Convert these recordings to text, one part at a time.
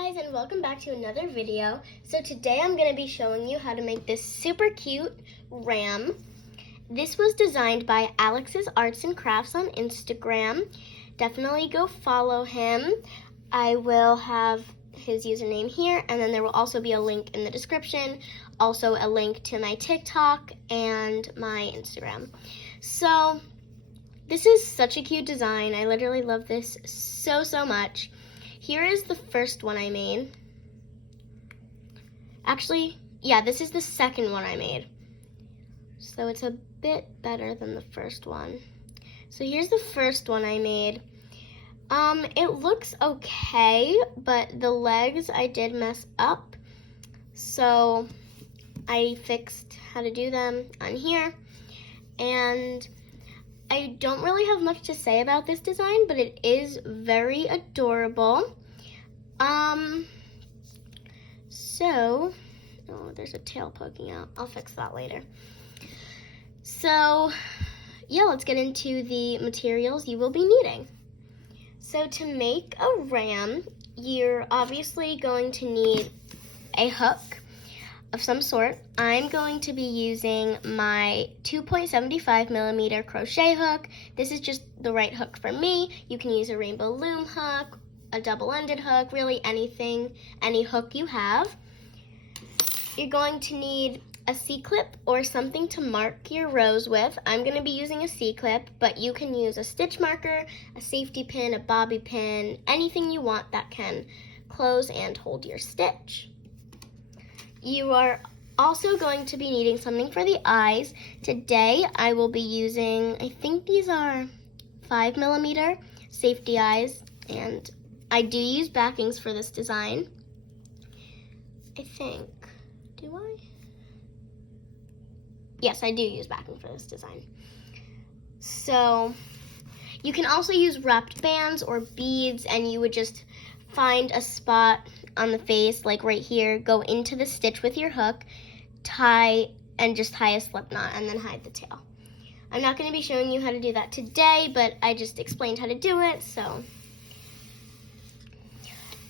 Hi guys, and welcome back to another video. So today I'm going to be showing you how to make this super cute ram. This was designed by Alex's Arts and Crafts on Instagram. Definitely go follow him. I will have his username here, and then there will also be a link in the description. Also a link to my TikTok and my Instagram. So this is such a cute design. I literally love this so much. Here is the first one I made. Actually, yeah, this is the second one I made. So it's a bit better than the first one. So here's the first one I made. It looks okay, but the legs I did mess up. So I fixed how to do them on here. And I don't really have much to say about this design, but it is very adorable. Oh, there's a tail poking out. I'll fix that later. So, yeah, let's get into the materials you will be needing. So to make a ram, you're obviously going to need a hook of some sort. I'm going to be using my 2.75 millimeter crochet hook. This is just the right hook for me. You can use a rainbow loom hook, a double-ended hook, really anything, any hook you have. You're going to need a C-clip or something to mark your rows with. I'm going to be using a C-clip, but you can use a stitch marker, a safety pin, a bobby pin, anything you want that can close and hold your stitch. You are also going to be needing something for the eyes. Today I will be using, I think these are 5 millimeter safety eyes, and I do use backings for this design. I think, do I? Yes, I do use backing for this design. So you can also use wrapped bands or beads, and you would just find a spot on the face, like right here, go into the stitch with your hook, tie a slip knot, and then hide the tail. I'm not going to be showing you how to do that today, but I just explained how to do it, so.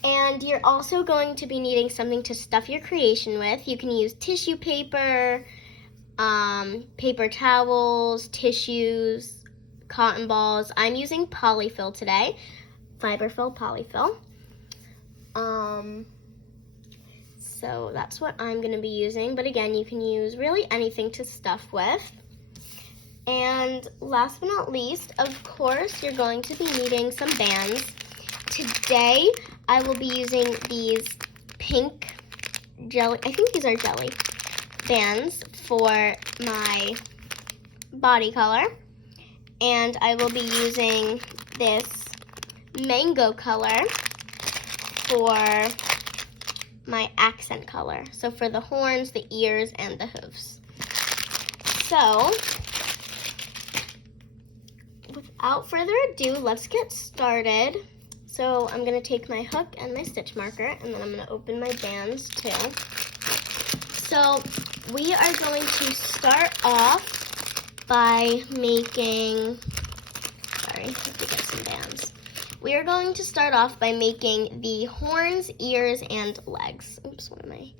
And you're also going to be needing something to stuff your creation with. You can use tissue paper, paper towels, tissues, cotton balls. I'm using polyfill today, fiberfill polyfill. So that's what I'm going to be using, but again, you can use really anything to stuff with. And last but not least, of course, you're going to be needing some bands. Today, I will be using these pink jelly, I think these are jelly bands for my body color. And I will be using this mango color for my accent color. So for the horns, the ears, and the hooves. So, without further ado, let's get started. So I'm going to take my hook and my stitch marker, and then I'm going to open my bands too. So we are going to start off by making, sorry, let me get some bands. We are going to start off by making the horns, ears, and legs. Oops, one of my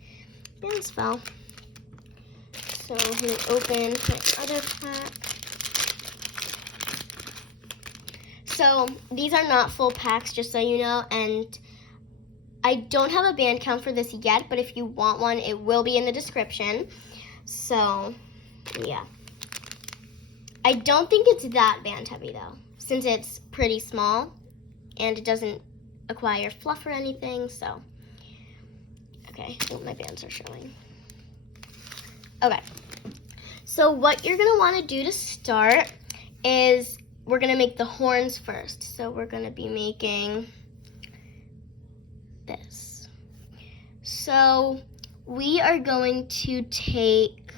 bands fell. So let me open my other pack. So these are not full packs, just so you know, and I don't have a band count for this yet, but if you want one, it will be in the description. So, yeah. I don't think it's that band heavy, though, since it's pretty small, and it doesn't acquire fluff or anything, so. Okay, I think my bands are showing. Okay, so what you're going to want to do to start is we're going to make the horns first. So we're going to be making this. So we are going to take,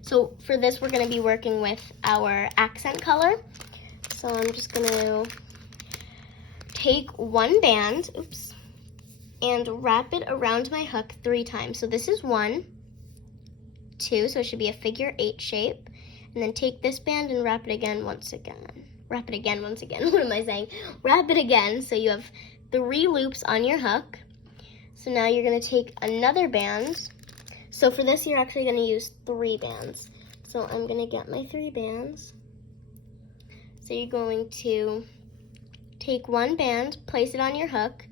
so for this we're going to be working with our accent color. So I'm just going to take one band, oops, and wrap it around my hook 3 times. So this is 1, 2, so it should be a figure 8 shape. And then take this band and wrap it again once again. Wrap it again once again. What am I saying? Wrap it again so you have 3 loops on your hook. So now you're going to take another band. So for this, you're actually going to use 3 bands. So I'm going to get my 3 bands. So you're going to take 1 band, place it on your hook,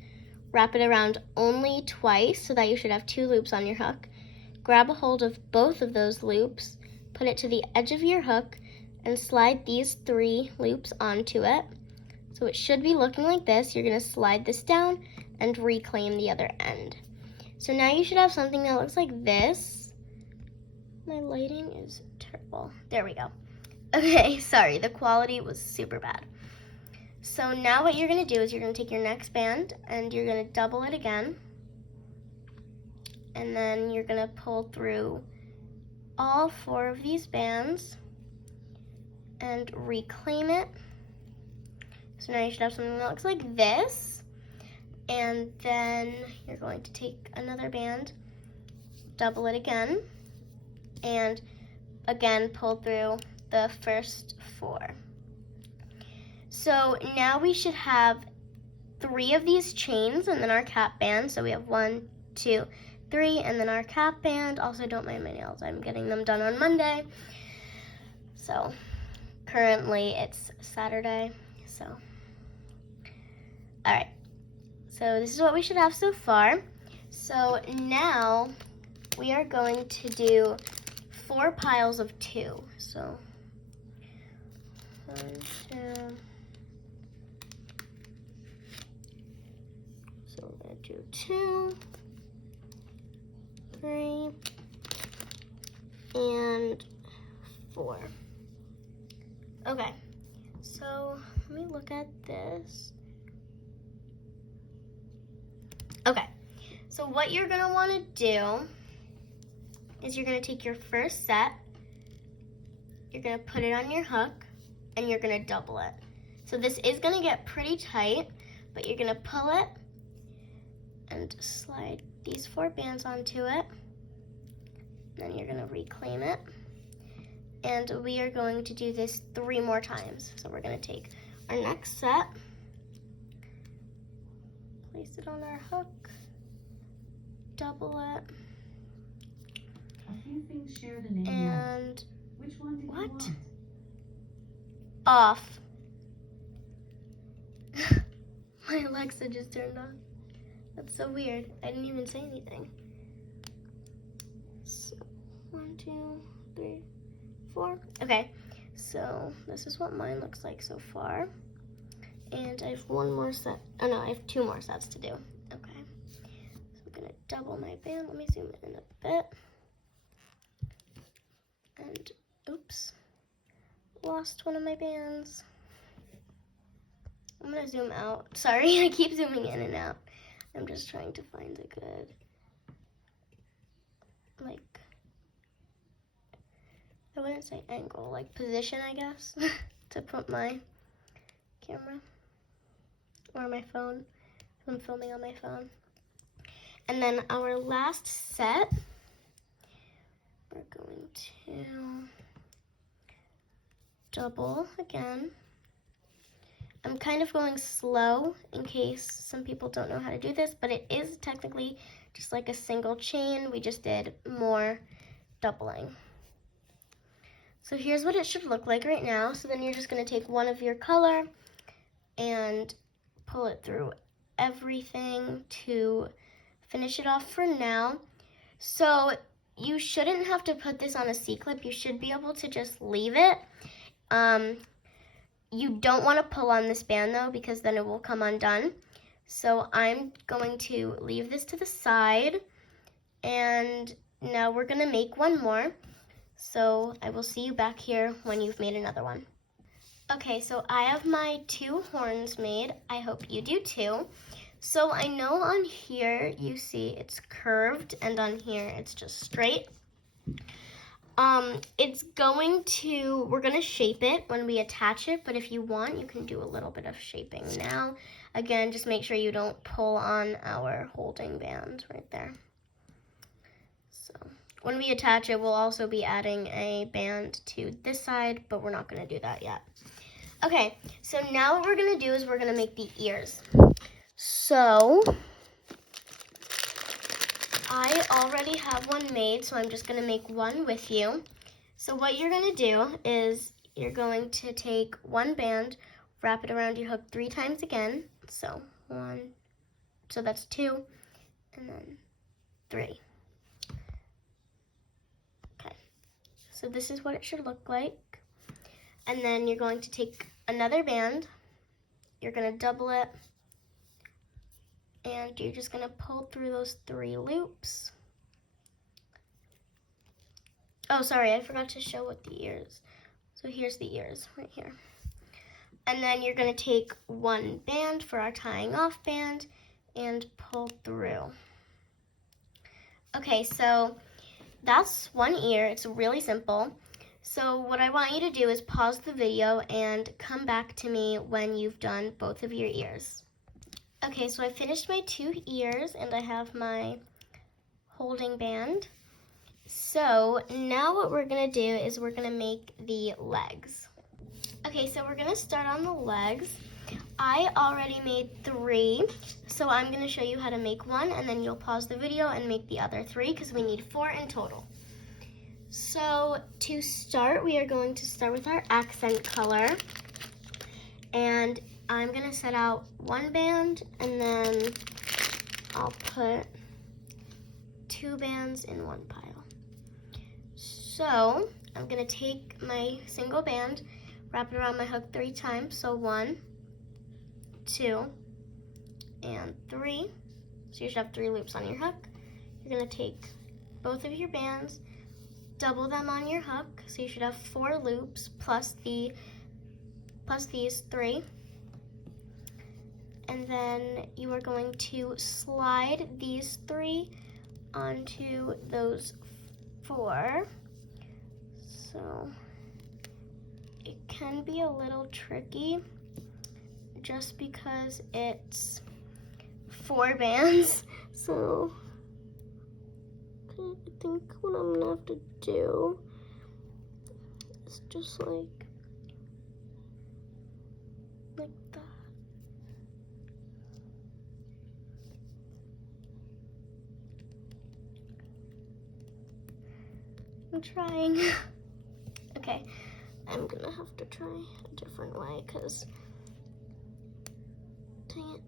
wrap it around only twice so that you should have 2 loops on your hook. Grab a hold of both of those loops, put it to the edge of your hook, and slide these 3 loops onto it. So it should be looking like this. You're going to slide this down and reclaim the other end. So now you should have something that looks like this. My lighting is terrible. There we go. Okay, sorry, the quality was super bad. So now what you're going to do is you're going to take your next band and you're going to double it again. And then you're going to pull through all 4 of these bands and reclaim it. So now you should have something that looks like this. And then you're going to take another band, double it again, and again pull through the first 4. So now we should have 3 of these chains and then our cap band. So we have 1, 2, 3, and then our cap band. Also, don't mind my nails. I'm getting them done on Monday. So currently it's Saturday. So, all right. So this is what we should have so far. So now we are going to do 4 piles of 2. So 1, 2. So we're going to do 2, 3, and 4. Okay, so let me look at this. Okay, so what you're gonna wanna do is you're gonna take your first set, you're gonna put it on your hook, and you're gonna double it. So this is gonna get pretty tight, but you're gonna pull it and slide these 4 bands onto it. Then you're gonna reclaim it. And we are going to do this 3 more times. So we're gonna take our next set, place it on our hook, double it, a few things share the name and which one did what? you want? Off. My Alexa just turned on. That's so weird. I didn't even say anything. So, 1, 2, 3, 4. Okay, so this is what mine looks like so far. And I have 1 more set. Oh no, I have 2 more sets to do. Okay, so I'm gonna double my band. Let me zoom in a bit. And oops, lost one of my bands. I'm gonna zoom out. Sorry, I keep zooming in and out. I'm just trying to find a good, like, I wouldn't say angle, like position, I guess, to put my camera or my phone. I'm filming on my phone. And then our last set, we're going to double again. I'm kind of going slow in case some people don't know how to do this, but it is technically just like a single chain. We just did more doubling. So here's what it should look like right now. So then you're just going to take one of your color and pull it through everything to finish it off for now. So you shouldn't have to put this on a C-clip. You should be able to just leave it. You don't want to pull on this band though, because then it will come undone. So I'm going to leave this to the side, and now we're going to make one more. So I will see you back here when you've made another one. Okay, so I have my 2 horns made. I hope you do too. So I know on here you see it's curved, and on here it's just straight. We're gonna shape it when we attach it, but if you want, you can do a little bit of shaping now. Again, just make sure you don't pull on our holding band right there. So when we attach it, we'll also be adding a band to this side, but we're not gonna do that yet. Okay, so now what we're gonna do is we're gonna make the ears. So already have one made, so I'm just going to make one with you. So what you're going to do is you're going to take one band, wrap it around your hook 3 times again. So 1, so that's 2, and then 3. Okay, so this is what it should look like. And then you're going to take another band, you're going to double it, and you're just going to pull through those 3 loops. Oh, sorry, I forgot to show what the ears. So here's the ears right here. And then you're going to take one band for our tying off band and pull through. Okay, so that's one ear. It's really simple. So what I want you to do is pause the video and come back to me when you've done both of your ears. Okay, so I finished my 2 ears and I have my holding band. So now what we're gonna do is we're gonna make the legs. Okay, so we're gonna start on the legs. I already made 3, so I'm gonna show you how to make one, and then you'll pause the video and make the other 3 because we need 4 in total. So to start, we are going to start with our accent color, and I'm gonna set out one band, and then I'll put 2 bands in one pile. So I'm gonna take my single band, wrap it around my hook 3 times, so 1, 2, and 3. So you should have 3 loops on your hook. You're gonna take both of your bands, double them on your hook, so you should have 4 loops plus these 3. And then you are going to slide these 3 onto those 4. So it can be a little tricky just because it's 4 bands. So I think what I'm gonna have to do is just like that. I'm trying. Okay, I'm gonna have to try a different way because, dang it.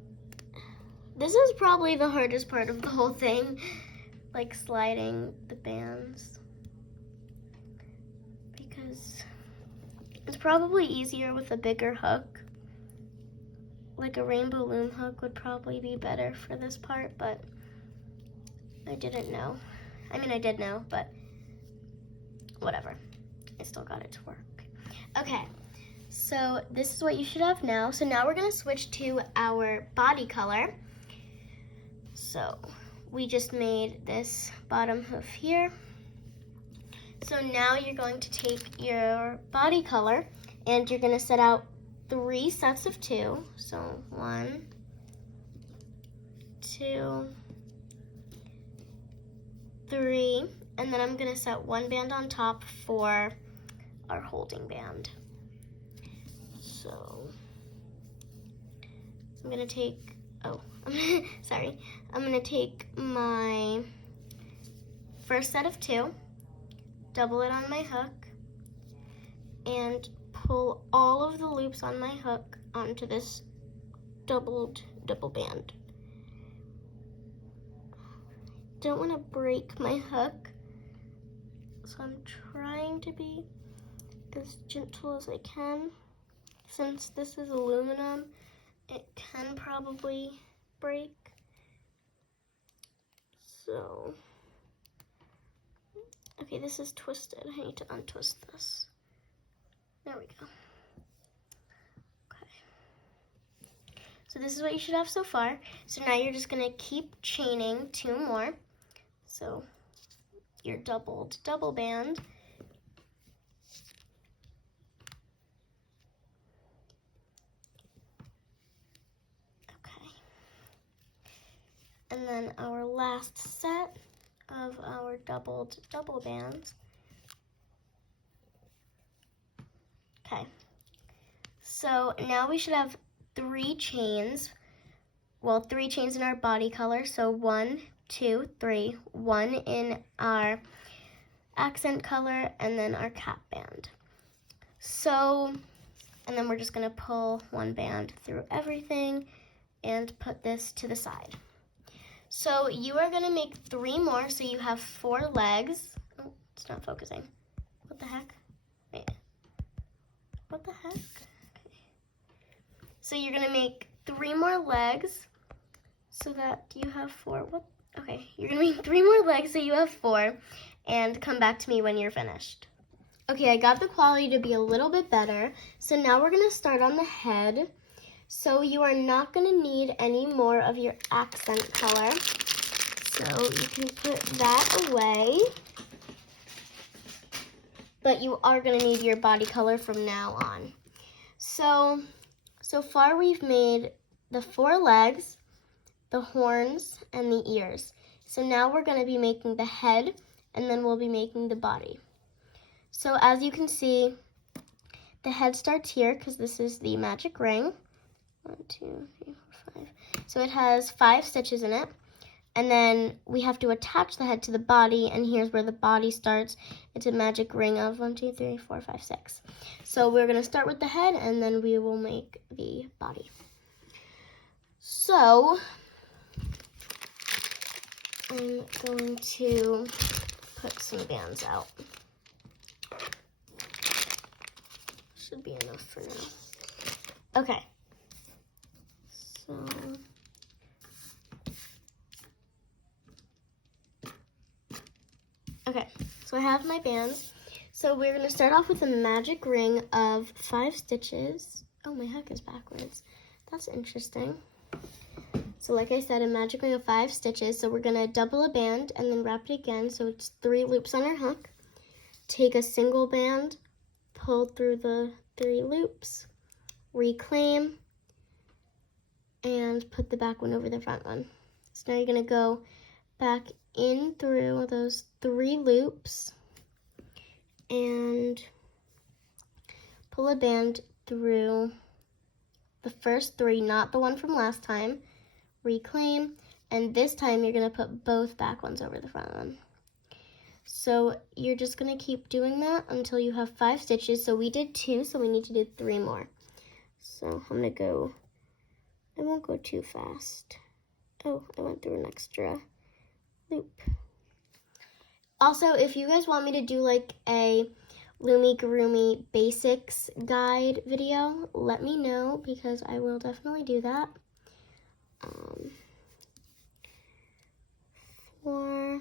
This is probably the hardest part of the whole thing, like sliding the bands, because it's probably easier with a bigger hook. Like a rainbow loom hook would probably be better for this part, but I didn't know. I mean, I did know, but whatever. I still got it to work. Okay, so this is what you should have now. So now we're gonna switch to our body color. So we just made this bottom hoof here. So now you're going to take your body color and you're gonna set out 3 sets of 2. So 1, 2, 3, and then I'm gonna set 1 band on top for our holding band. So I'm gonna take, sorry. I'm gonna take my first set of 2, double it on my hook, and pull all of the loops on my hook onto this double band. Don't want to break my hook, so I'm trying to be as gentle as I can. Since this is aluminum, it can probably break. So, okay, this is twisted. I need to untwist this. There we go. Okay. So this is what you should have so far. So now you're just gonna keep chaining 2 more. So your double band. Okay. And then our last set of our double bands. Okay. So now we should have 3 chains. Well, 3 chains in our body color. So 1, 2, 3, 1 in our accent color, and then our cap band. So, and then we're just gonna pull one band through everything and put this to the side. So you are gonna make 3 more, so you have 4 legs. Oh, it's not focusing. What the heck? Wait. What the heck? Okay. So you're gonna make 3 more legs so that you have 4. What? Okay, you're gonna make 3 more legs so you have 4, and come back to me when you're finished. Okay, I got the quality to be a little bit better. So now we're gonna start on the head. So you are not gonna need any more of your accent color. So you can put that away. But you are gonna need your body color from now on. So far we've made the 4 legs, the horns, and the ears. So now we're gonna be making the head, and then we'll be making the body. So as you can see, the head starts here because this is the magic ring. 1, 2, 3, 4, 5. So it has 5 stitches in it. And then we have to attach the head to the body, and here's where the body starts. It's a magic ring of 1, 2, 3, 4, 5, 6. So we're gonna start with the head, and then we will make the body. So I'm going to put some bands out. Should be enough for now. Okay. So I have my bands. So we're going to start off with a magic ring of 5 stitches. Oh, my hook is backwards. That's interesting. So like I said, a magic ring of 5 stitches. So we're going to double a band and then wrap it again. So it's 3 loops on our hook. Take a single band, pull through the 3 loops, reclaim, and put the back one over the front one. So now you're going to go back in through those 3 loops and pull a band through the first 3, not the one from last time, reclaim, and this time you're going to put both back ones over the front one. So you're just going to keep doing that until you have 5 stitches. So we did 2, so we need to do 3 more. So I'm going to go, I won't go too fast. Oh, I went through an extra loop. Also, if you guys want me to do like a Loomigurmi basics guide video, let me know because I will definitely do that. 4,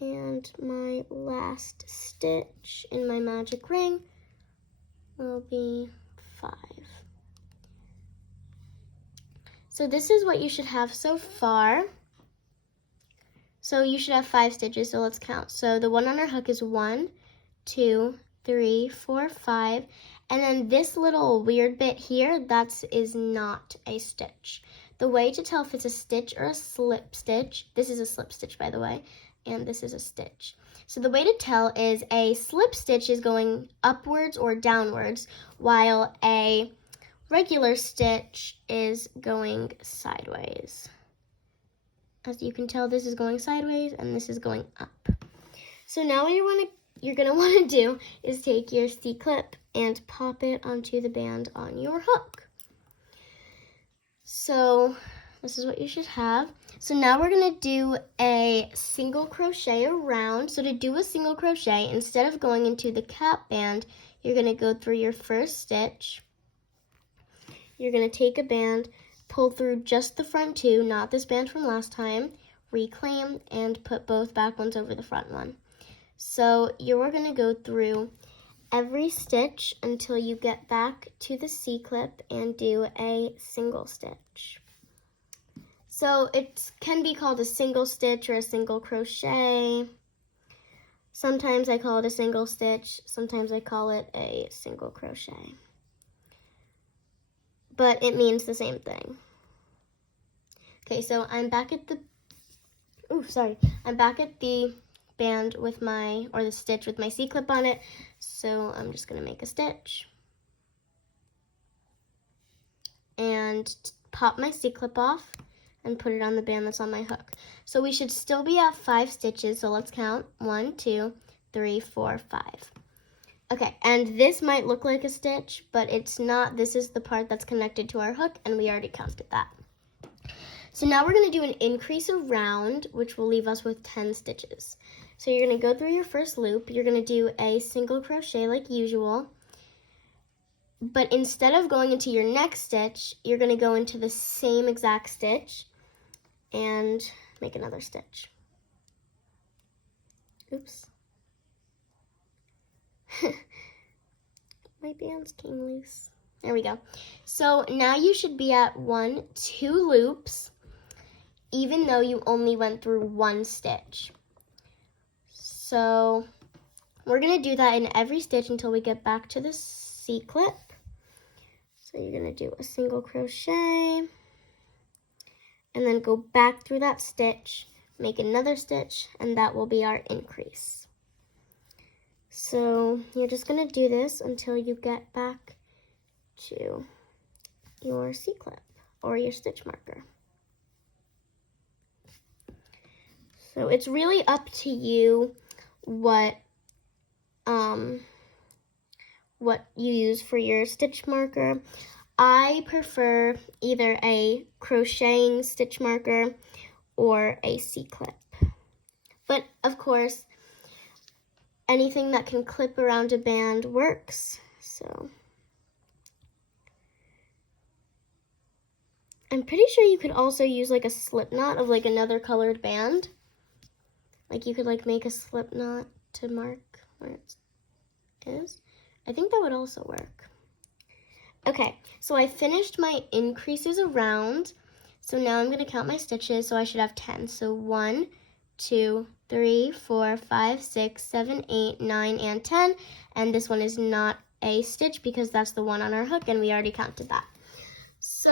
and my last stitch in my magic ring will be 5. So this is what you should have so far. So you should have 5 stitches, so let's count. So the one on our hook is 1, 2, 3, 4, 5. And then this little weird bit here, that is not a stitch. The way to tell if it's a stitch or a slip stitch, this is a slip stitch by the way, and this is a stitch. So the way to tell is a slip stitch is going upwards or downwards, while a regular stitch is going sideways. As you can tell, this is going sideways and this is going up. So now what you're gonna want to do is take your C-clip and pop it onto the band on your hook. So this is what you should have. So now we're gonna do a single crochet around. So to do a single crochet, instead of going into the cap band, you're gonna go through your first stitch. You're gonna take a band, pull through just the front 2, not this band from last time, reclaim, and put both back ones over the front one. So you're going to go through every stitch until you get back to the C-clip and do a single stitch. So it can be called a single stitch or a single crochet. Sometimes I call it a single stitch, sometimes I call it a single crochet. But it means the same thing. Okay, so I'm back at the, I'm back at the band with my, or the stitch with my C-clip on it. So I'm just gonna make a stitch and pop my C-clip off. and put it on the band that's on my hook. So we should still be at 5 stitches, so let's count. 1, 2, 3, 4, 5. Okay, and this might look like a stitch, but it's not. This is the part that's connected to our hook, and we already counted that. So now we're going to do an increase around, which will leave us with 10 stitches. So you're going to go through your first loop. You're going to do a single crochet like usual. But instead of going into your next stitch, you're going to go into the same exact stitch and make another stitch. Oops. My bands came loose. There we go. So now you should be at 1, 2 loops, even though you only went through 1 stitch. So we're going to do that in every stitch until we get back to the C-clip. So you're going to do a single crochet and then go back through that stitch, make another stitch, and that will be our increase. So you're just going to do this until you get back to your C-clip or your stitch marker. So it's really up to you what you use for your stitch marker. I prefer either a crocheting stitch marker or a C-clip. But of course, anything that can clip around a band works. So I'm pretty sure you could also use like a slip knot of like another colored band. Like you could like make a slip knot to mark where it is. I think that would also work. Okay, so I finished my increases around. So now I'm going to count my stitches. So I should have 10. So 1, 2, 3, 4, 5, 6, 7, 8, 9, and 10. And this one is not a stitch because that's the one on our hook and we already counted that. So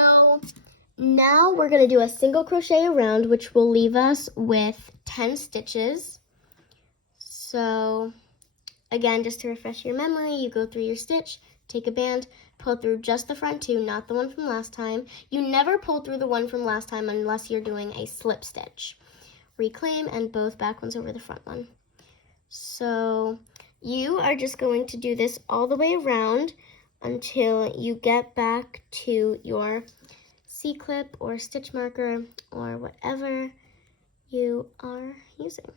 now we're going to do a single crochet around, which will leave us with 10 stitches. So again, just to refresh your memory, you go through your stitch, take a band, pull through just the front 2, not the one from last time. You never pull through the one from last time unless you're doing a slip stitch. Reclaim and both back ones over the front one. So you are just going to do this all the way around until you get back to your C-clip or stitch marker or whatever you are using.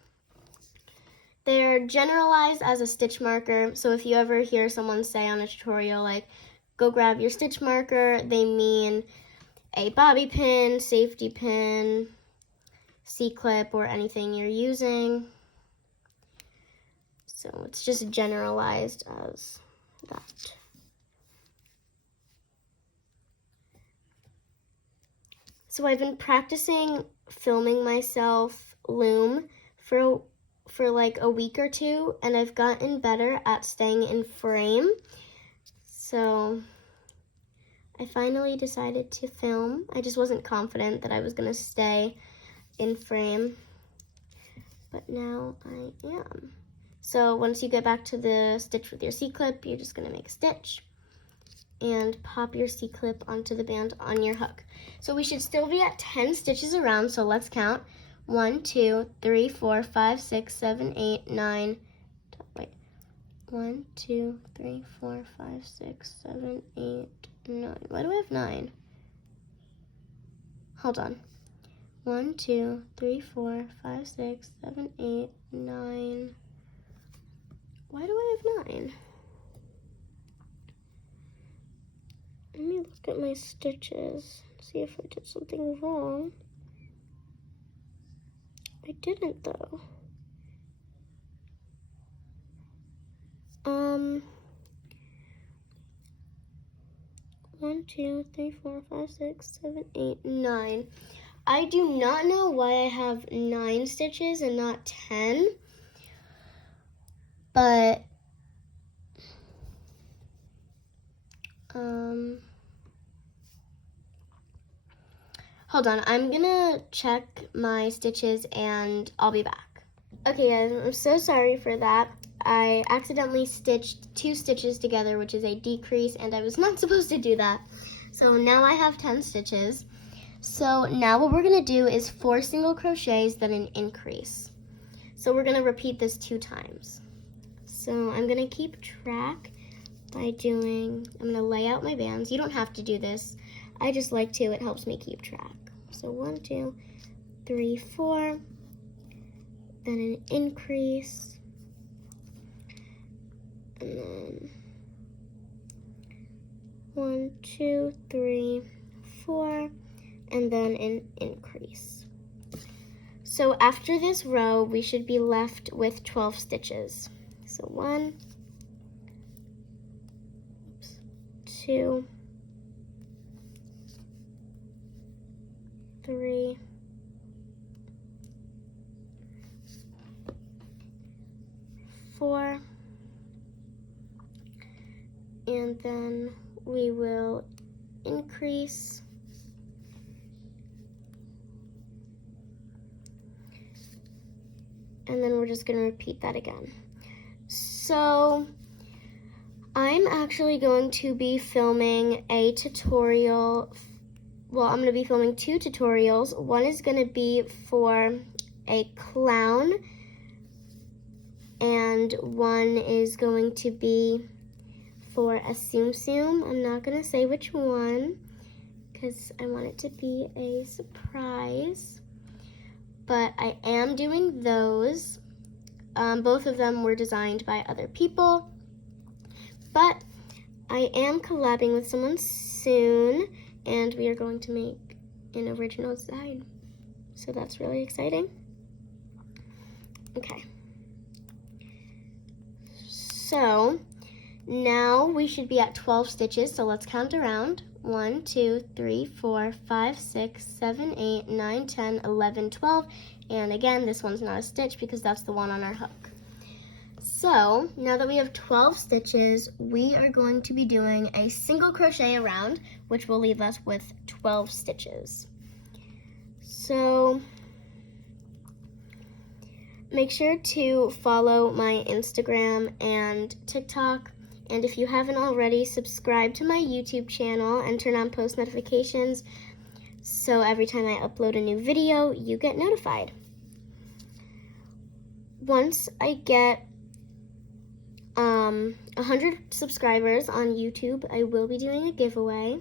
They're generalized as a stitch marker, so if you ever hear someone say on a tutorial like, go grab your stitch marker, they mean a bobby pin, safety pin, C-clip, or anything you're using. So it's just generalized as that. So I've been practicing filming myself Loom for like a week or 2, and I've gotten better at staying in frame. So I finally decided to film. I just wasn't confident that I was gonna stay in frame, but now I am. So once you get back to the stitch with your C-clip, you're just gonna make a stitch and pop your C-clip onto the band on your hook. So we should still be at 10 stitches around, so let's count. 1, 2, 3, 4, 5, 6, 7, 8, 9. Wait. 1, 2, 3, 4, 5, 6, 7, 8, 9. Why do I have 9? Hold on. 1, 2, 3, 4, 5, 6, 7, 8, 9. Why do I have 9? Let me look at my stitches, see if I did something wrong. I didn't though. 1, 2, 3, 4, 5, 6, 7, 8, 9. I do not know why I have 9 stitches and not 10, but hold on, I'm gonna check my stitches and I'll be back. Okay guys, I'm so sorry for that. I accidentally stitched 2 stitches together, which is a decrease, and I was not supposed to do that. So now I have 10 stitches. So now what we're gonna do is 4 single crochets, then an increase. So we're gonna repeat this 2 times. So I'm gonna keep track by I'm gonna lay out my bands. You don't have to do this. I just like to, it helps me keep track. So 1, 2, 3, 4, then an increase, and then 1, 2, 3, 4, and then an increase. So after this row, we should be left with 12 stitches. So 1, 2, 3, 4, and then we will increase, and then we're just going to repeat that again. So I'm actually going to be filming a tutorial. Well, I'm going to be filming 2 tutorials. One is going to be for a clown, and one is going to be for a Tsum Tsum. I'm not going to say which one because I want it to be a surprise, but I am doing those. Both of them were designed by other people, but I am collabing with someone soon, and we are going to make an original design. So that's really exciting. Okay. So now we should be at 12 stitches, so let's count around. 1, 2, 3, 4, 5, 6, 7, 8, 9, 10, 11, 12. And again, this one's not a stitch because that's the one on our hook. So now that we have 12 stitches, we are going to be doing a single crochet around, which will leave us with 12 stitches. So make sure to follow my Instagram and TikTok. And if you haven't already, subscribe to my YouTube channel and turn on post notifications so every time I upload a new video, you get notified. Once I get 100 subscribers on YouTube, I will be doing a giveaway.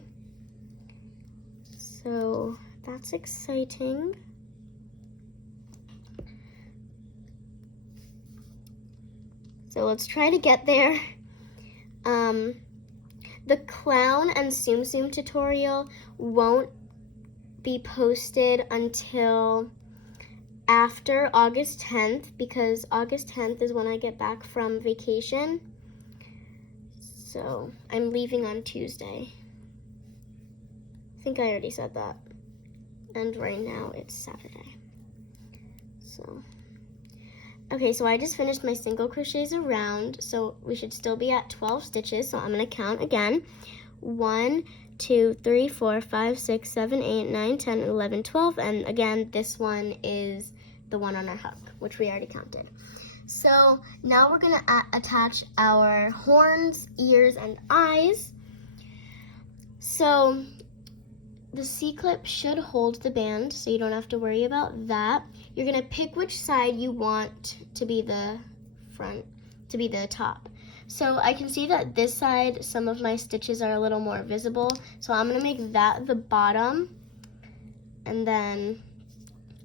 So that's exciting. So let's try to get there. The clown and Tsum Tsum tutorial won't be posted until after August 10th because August 10th is when I get back from vacation. So I'm leaving on Tuesday. I think I already said that. And right now it's Saturday. So okay, so I just finished my single crochets around, so we should still be at 12 stitches. So I'm going to count again. 1, 2, 3, 4, 5, 6, 7, 8, 9, 10, 11, 12. And again, this one is the one on our hook, which we already counted. So now we're going to attach our horns, ears, and eyes. So the C-clip should hold the band, so you don't have to worry about that. You're gonna pick which side you want to be the front, to be the top. So I can see that this side, some of my stitches are a little more visible, so I'm gonna make that the bottom, and then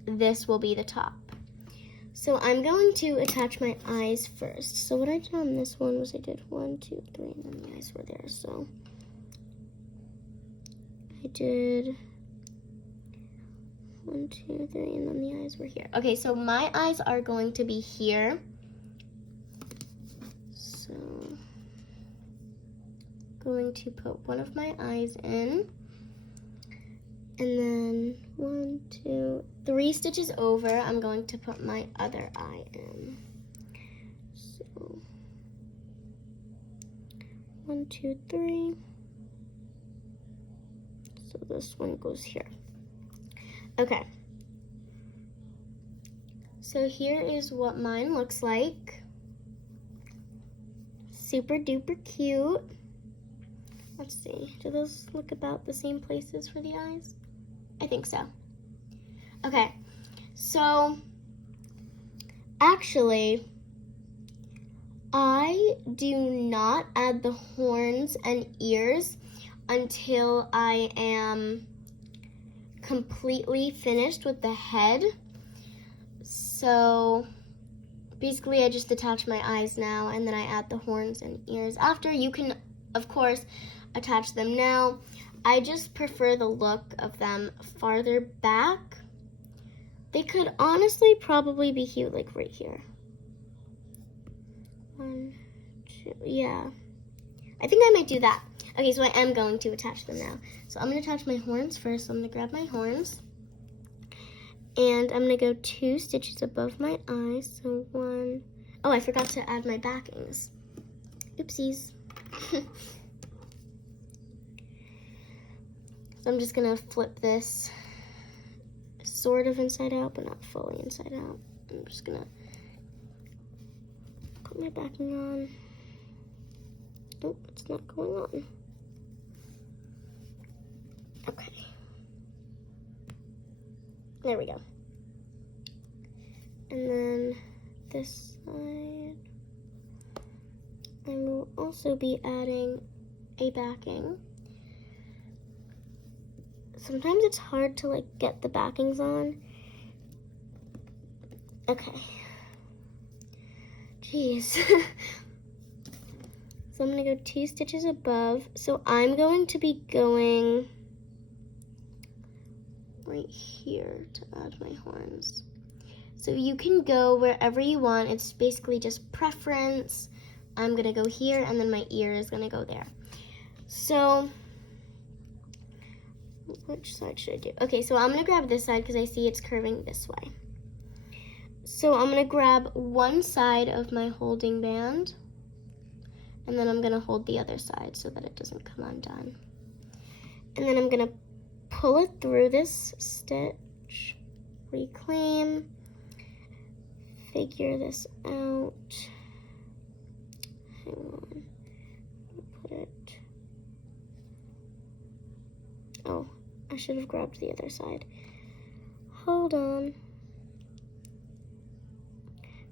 this will be the top. So I'm going to attach my eyes first. So what I did on this one was I did 1, 2, 3, and then the eyes were there, so I did 1, 2, 3, and then the eyes were here. Okay, so my eyes are going to be here. So I'm going to put one of my eyes in. And then 1, 2, 3 stitches over, I'm going to put my other eye in. So 1, 2, 3. So this one goes here. Okay. So here is what mine looks like. Super duper cute. Let's see, do those look about the same places for the eyes? I think so. Okay, so actually, I do not add the horns and ears until I am completely finished with the head. So basically I just attach my eyes now, and then I add the horns and ears after. You can, of course, attach them now. I just prefer the look of them farther back. They could honestly probably be cute like right here. 1, 2, yeah. I think I might do that. Okay, so I am going to attach them now. So I'm going to attach my horns first. So I'm going to grab my horns. And I'm going to go 2 stitches above my eyes. So 1. Oh, I forgot to add my backings. Oopsies. So I'm just going to flip this sort of inside out, but not fully inside out. I'm just going to put my backing on. Oh, it's not going on. Okay. There we go. And then this side, I will also be adding a backing. Sometimes it's hard to like get the backings on. Okay. Jeez. So I'm gonna go 2 stitches above. So I'm going to be going right here to add my horns. So you can go wherever you want. It's basically just preference. I'm gonna go here, and then my ear is gonna go there. So which side should I do? Okay, so I'm gonna grab this side because I see it's curving this way. So I'm gonna grab one side of my holding band, and then I'm gonna hold the other side so that it doesn't come undone. And then I'm gonna pull it through this stitch, reclaim, figure this out. Hang on, put it. Oh, I should have grabbed the other side. Hold on.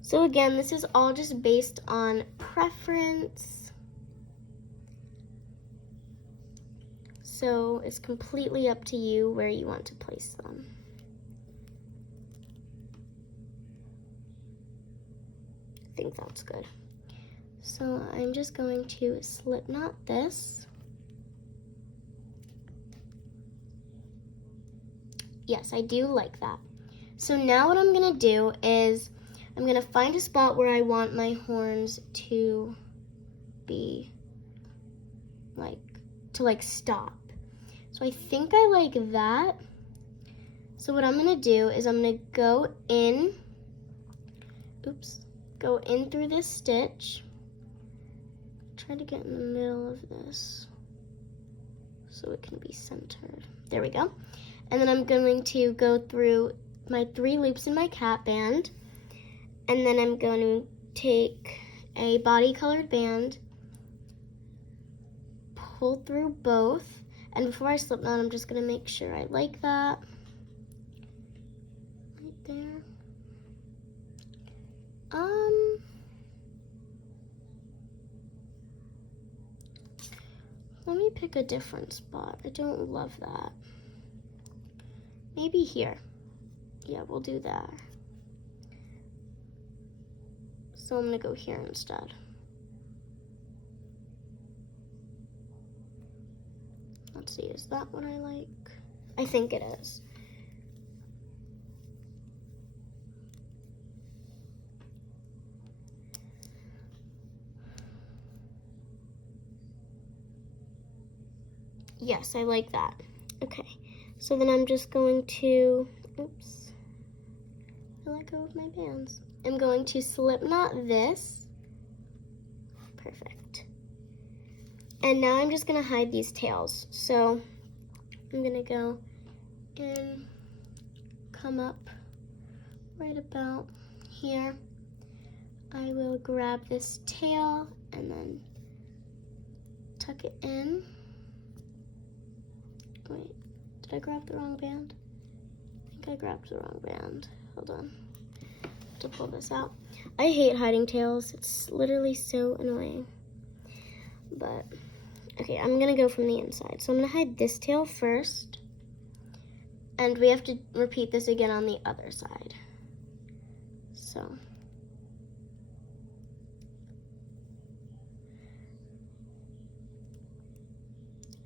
So again, this is all just based on preference. So it's completely up to you where you want to place them. I think that's good. So I'm just going to slip knot this. Yes, I do like that. So now what I'm gonna do is I'm gonna find a spot where I want my horns to be like stop. So I think I like that. So what I'm gonna do is I'm gonna go in, go in through this stitch. Try to get in the middle of this so it can be centered. There we go. And then I'm going to go through my 3 loops in my cap band, and then I'm going to take a body colored band, pull through both, and before I slip knot, I'm just going to make sure I like that right there. Let me pick a different spot. I don't love that. Maybe here. Yeah, we'll do that. So I'm gonna go here instead. Let's see, is that what I like? I think it is. Yes, I like that. Okay, so then I'm just going to, I let go of my bands. I'm going to slip knot this. Perfect. And now I'm just gonna hide these tails. So I'm gonna go and come up right about here. I will grab this tail and then tuck it in. Wait, did Did I grab the wrong band? I think I grabbed the wrong band. Hold on. To pull this out. I hate hiding tails. It's literally so annoying. But, okay, I'm gonna go from the inside. So I'm gonna hide this tail first. And we have to repeat this again on the other side. So.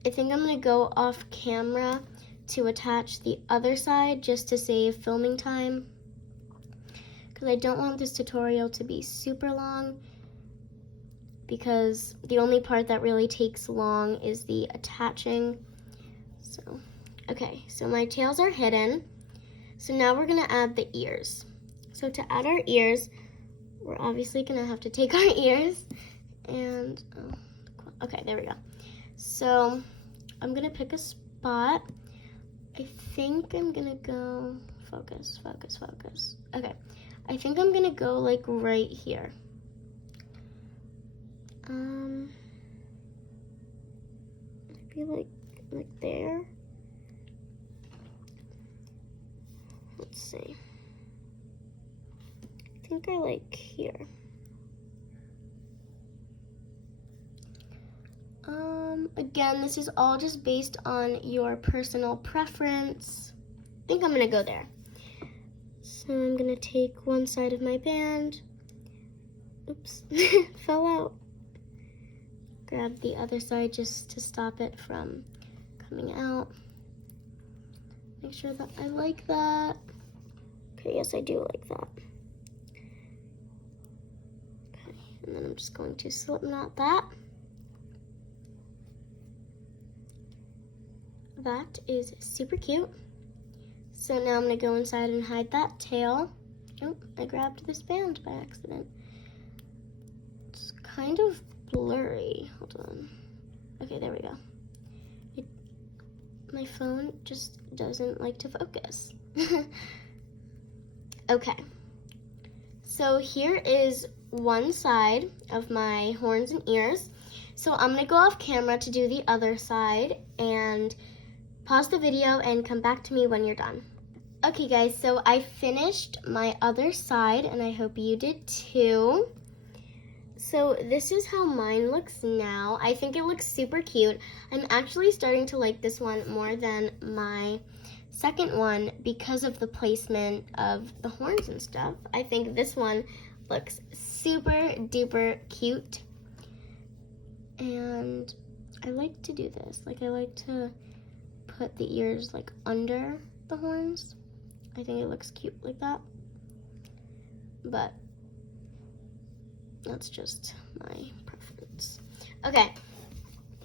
I think I'm gonna go off camera to attach the other side just to save filming time. Because I don't want this tutorial to be super long, because the only part that really takes long is the attaching. So, okay, so my tails are hidden. So now we're gonna add the ears. So to add our ears, we're obviously gonna have to take our ears and, okay, there we go. So I'm gonna pick a spot. I think I'm gonna go, focus. Okay, I think I'm gonna go like right here. Maybe like there. Let's see. I think I like here. Again, this is all just based on your personal preference. I think I'm gonna go there. So I'm gonna take one side of my band. Oops, fell out. Grab the other side just to stop it from coming out. Make sure that I like that. Okay, yes, I do like that. Okay, and then I'm just going to slip knot that. That is super cute. So now I'm gonna go inside and hide that tail. Oh, I grabbed this band by accident. It's kind of blurry. Hold on. Okay, there we go. My phone just doesn't like to focus. Okay. So here is one side of my horns and ears. So I'm gonna go off camera to do the other side and pause the video and come back to me when you're done. Okay guys, so I finished my other side and I hope you did too. So this is how mine looks now. I think it looks super cute. I'm actually starting to like this one more than my second one because of the placement of the horns and stuff. I think this one looks super duper cute. And I like to do this. Like, I like to put the ears like under the horns. I think it looks cute like that. But that's just my preference. Okay,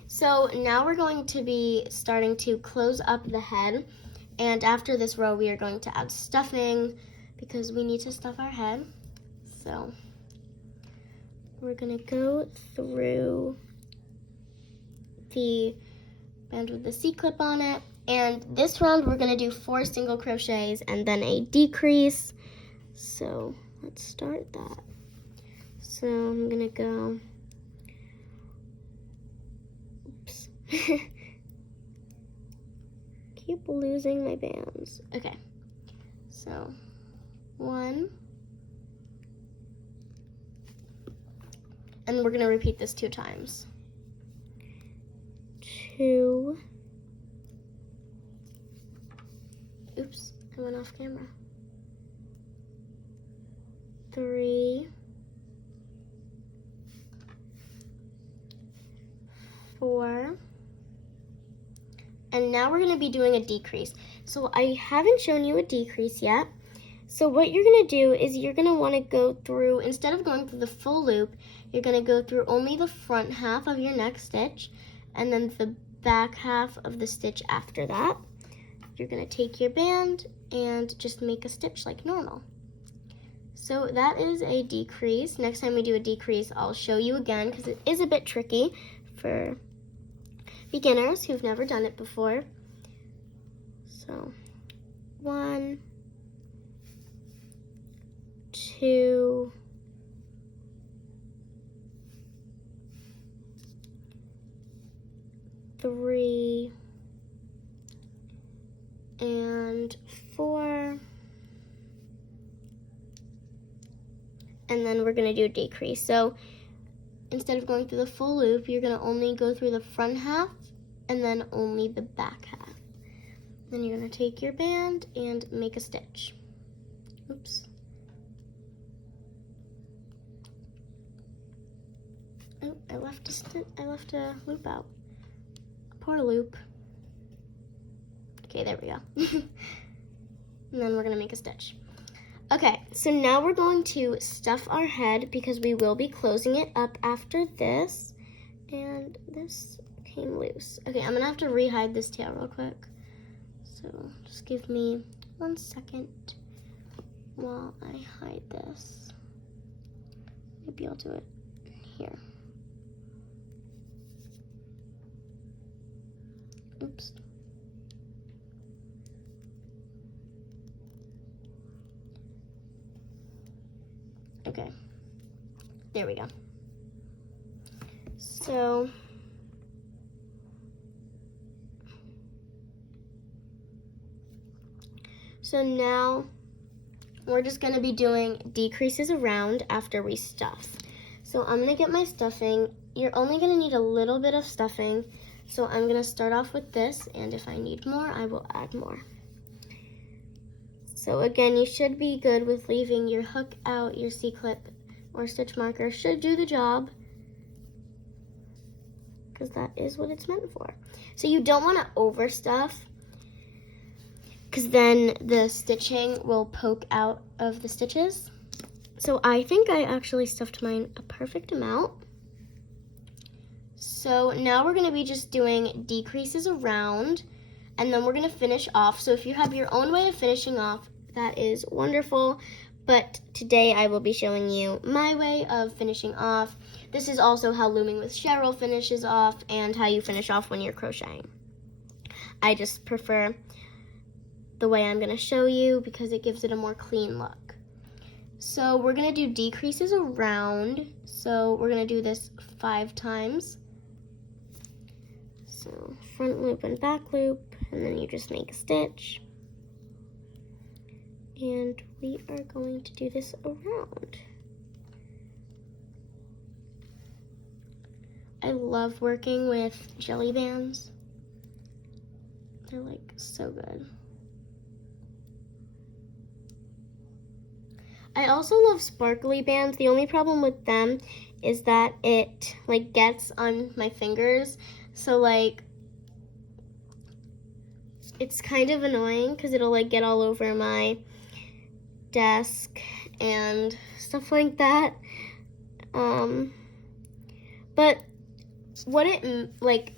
so now we're going to be starting to close up the head. And after this row, we are going to add stuffing because we need to stuff our head. So we're gonna go through the band with the C-clip on it. And this round, we're gonna do 4 single crochets and then a decrease. So let's start that. So I'm gonna go, oops. Keep losing my bands. Okay, so 1, and we're gonna repeat this 2 times. 2, oops, I went off camera. 3, 4, and now we're gonna be doing a decrease. So I haven't shown you a decrease yet. So what you're gonna do is you're gonna wanna go through, instead of going through the full loop, you're gonna go through only the front half of your next stitch and then the back half of the stitch after that. You're gonna take your band and just make a stitch like normal. So that is a decrease. Next time we do a decrease, I'll show you again because it is a bit tricky for beginners who've never done it before. So 1, 2, 3, and 4. And then we're going to do a decrease. So instead of going through the full loop, you're going to only go through the front half and then only the back half. Then you're going to take your band and make a stitch. Oops. Oh, I left a loop out. Poor loop. Okay, there we go. And then we're going to make a stitch. Okay, so now we're going to stuff our head because we will be closing it up after this. And this came loose. Okay, I'm gonna have to re-hide this tail real quick. So just give me 1 second while I hide this. Maybe I'll do it here. Oops. Okay, there we go. So now we're just going to be doing decreases around after we stuff. So I'm going to get my stuffing. You're only going to need a little bit of stuffing. So I'm going to start off with this, and if I need more, I will add more. So again, you should be good with leaving your hook out. Your C-clip or stitch marker should do the job, because that is what it's meant for. So you don't want to overstuff, because then the stitching will poke out of the stitches. So I think I actually stuffed mine a perfect amount. So now we're going to be just doing decreases around, and then we're going to finish off. So if you have your own way of finishing off, that is wonderful. But today I will be showing you my way of finishing off. This is also how Looming with Cheryl finishes off and how you finish off when you're crocheting. I just prefer the way I'm going to show you because it gives it a more clean look. So we're going to do decreases around. So we're going to do this 5 times. So front loop and back loop, and then you just make a stitch. And we are going to do this around. I love working with jelly bands. They're like so good. I also love sparkly bands. The only problem with them is that it like gets on my fingers. So like it's kind of annoying because it'll like get all over my desk and stuff like that. But what it like,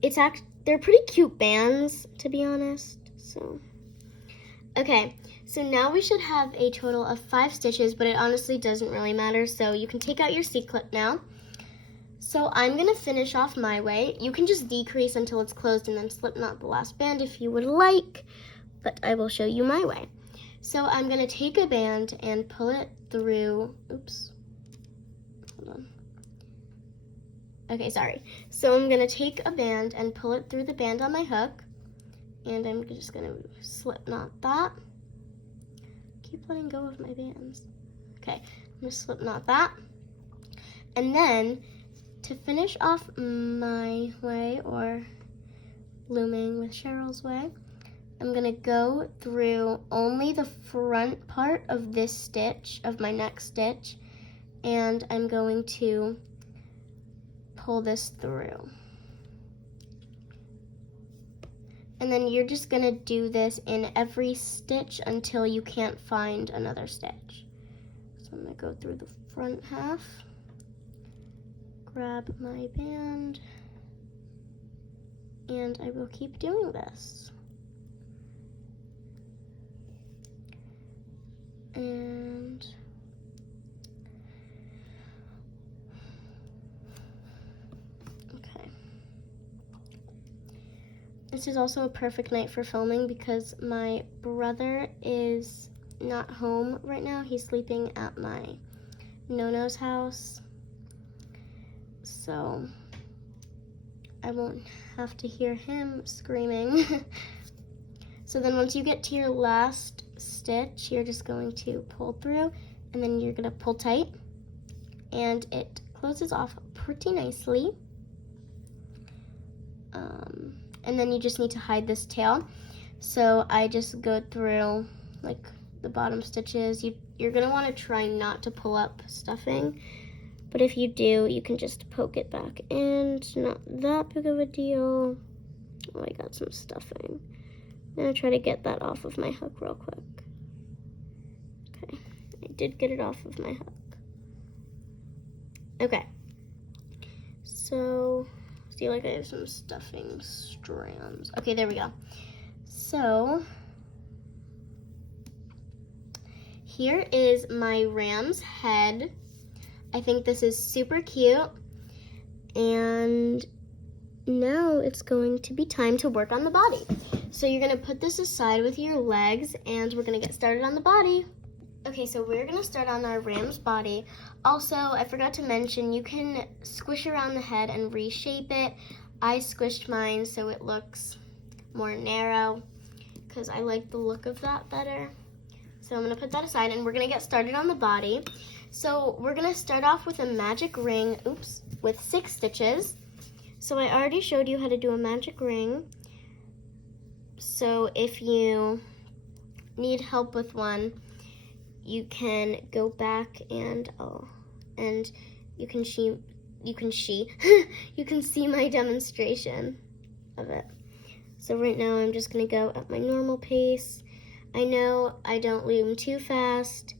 they're pretty cute bands, to be honest. So okay, so now we should have a total of 5 stitches, but it honestly doesn't really matter. So you can take out your C-clip now. So I'm gonna finish off my way. You can just decrease until it's closed and then slip knot the last band if you would like, but I will show you my way. So I'm gonna take a band and pull it through, oops, hold on. Okay, sorry. So I'm gonna take a band and pull it through the band on my hook, and I'm just gonna slip knot that. Keep letting go of my bands. Okay, I'm gonna slip knot that. And then to finish off my way, or Looming with Cheryl's way, I'm gonna go through only the front part of this stitch, of my next stitch, and I'm going to pull this through. And then you're just gonna do this in every stitch until you can't find another stitch. So I'm gonna go through the front half, grab my band, and I will keep doing this. And okay. This is also a perfect night for filming because my brother is not home right now. He's sleeping at my Nono's house. So I won't have to hear him screaming. So then once you get to your last stitch, you're just going to pull through, and then you're gonna pull tight, and it closes off pretty nicely. And then you just need to hide this tail. So I just go through like the bottom stitches. You're gonna wanna try not to pull up stuffing, but if you do, you can just poke it back in. It's not that big of a deal. Oh, I got some stuffing. I'm gonna try to get that off of my hook real quick. Okay, I did get it off of my hook. Okay, so see, like I have some stuffing strands. Okay, there we go. So here is my ram's head. I think this is super cute. And now it's going to be time to work on the body. So you're gonna put this aside with your legs, and we're gonna get started on the body. Okay, so we're gonna start on our ram's body. Also, I forgot to mention, you can squish around the head and reshape it. I squished mine so it looks more narrow because I like the look of that better. So I'm gonna put that aside, and we're gonna get started on the body. So we're gonna start off with a magic ring, with 6 stitches. So I already showed you how to do a magic ring. So if you need help with one, you can go back and you can see my demonstration of it. So right now I'm just gonna go at my normal pace. I know I don't loom too fast.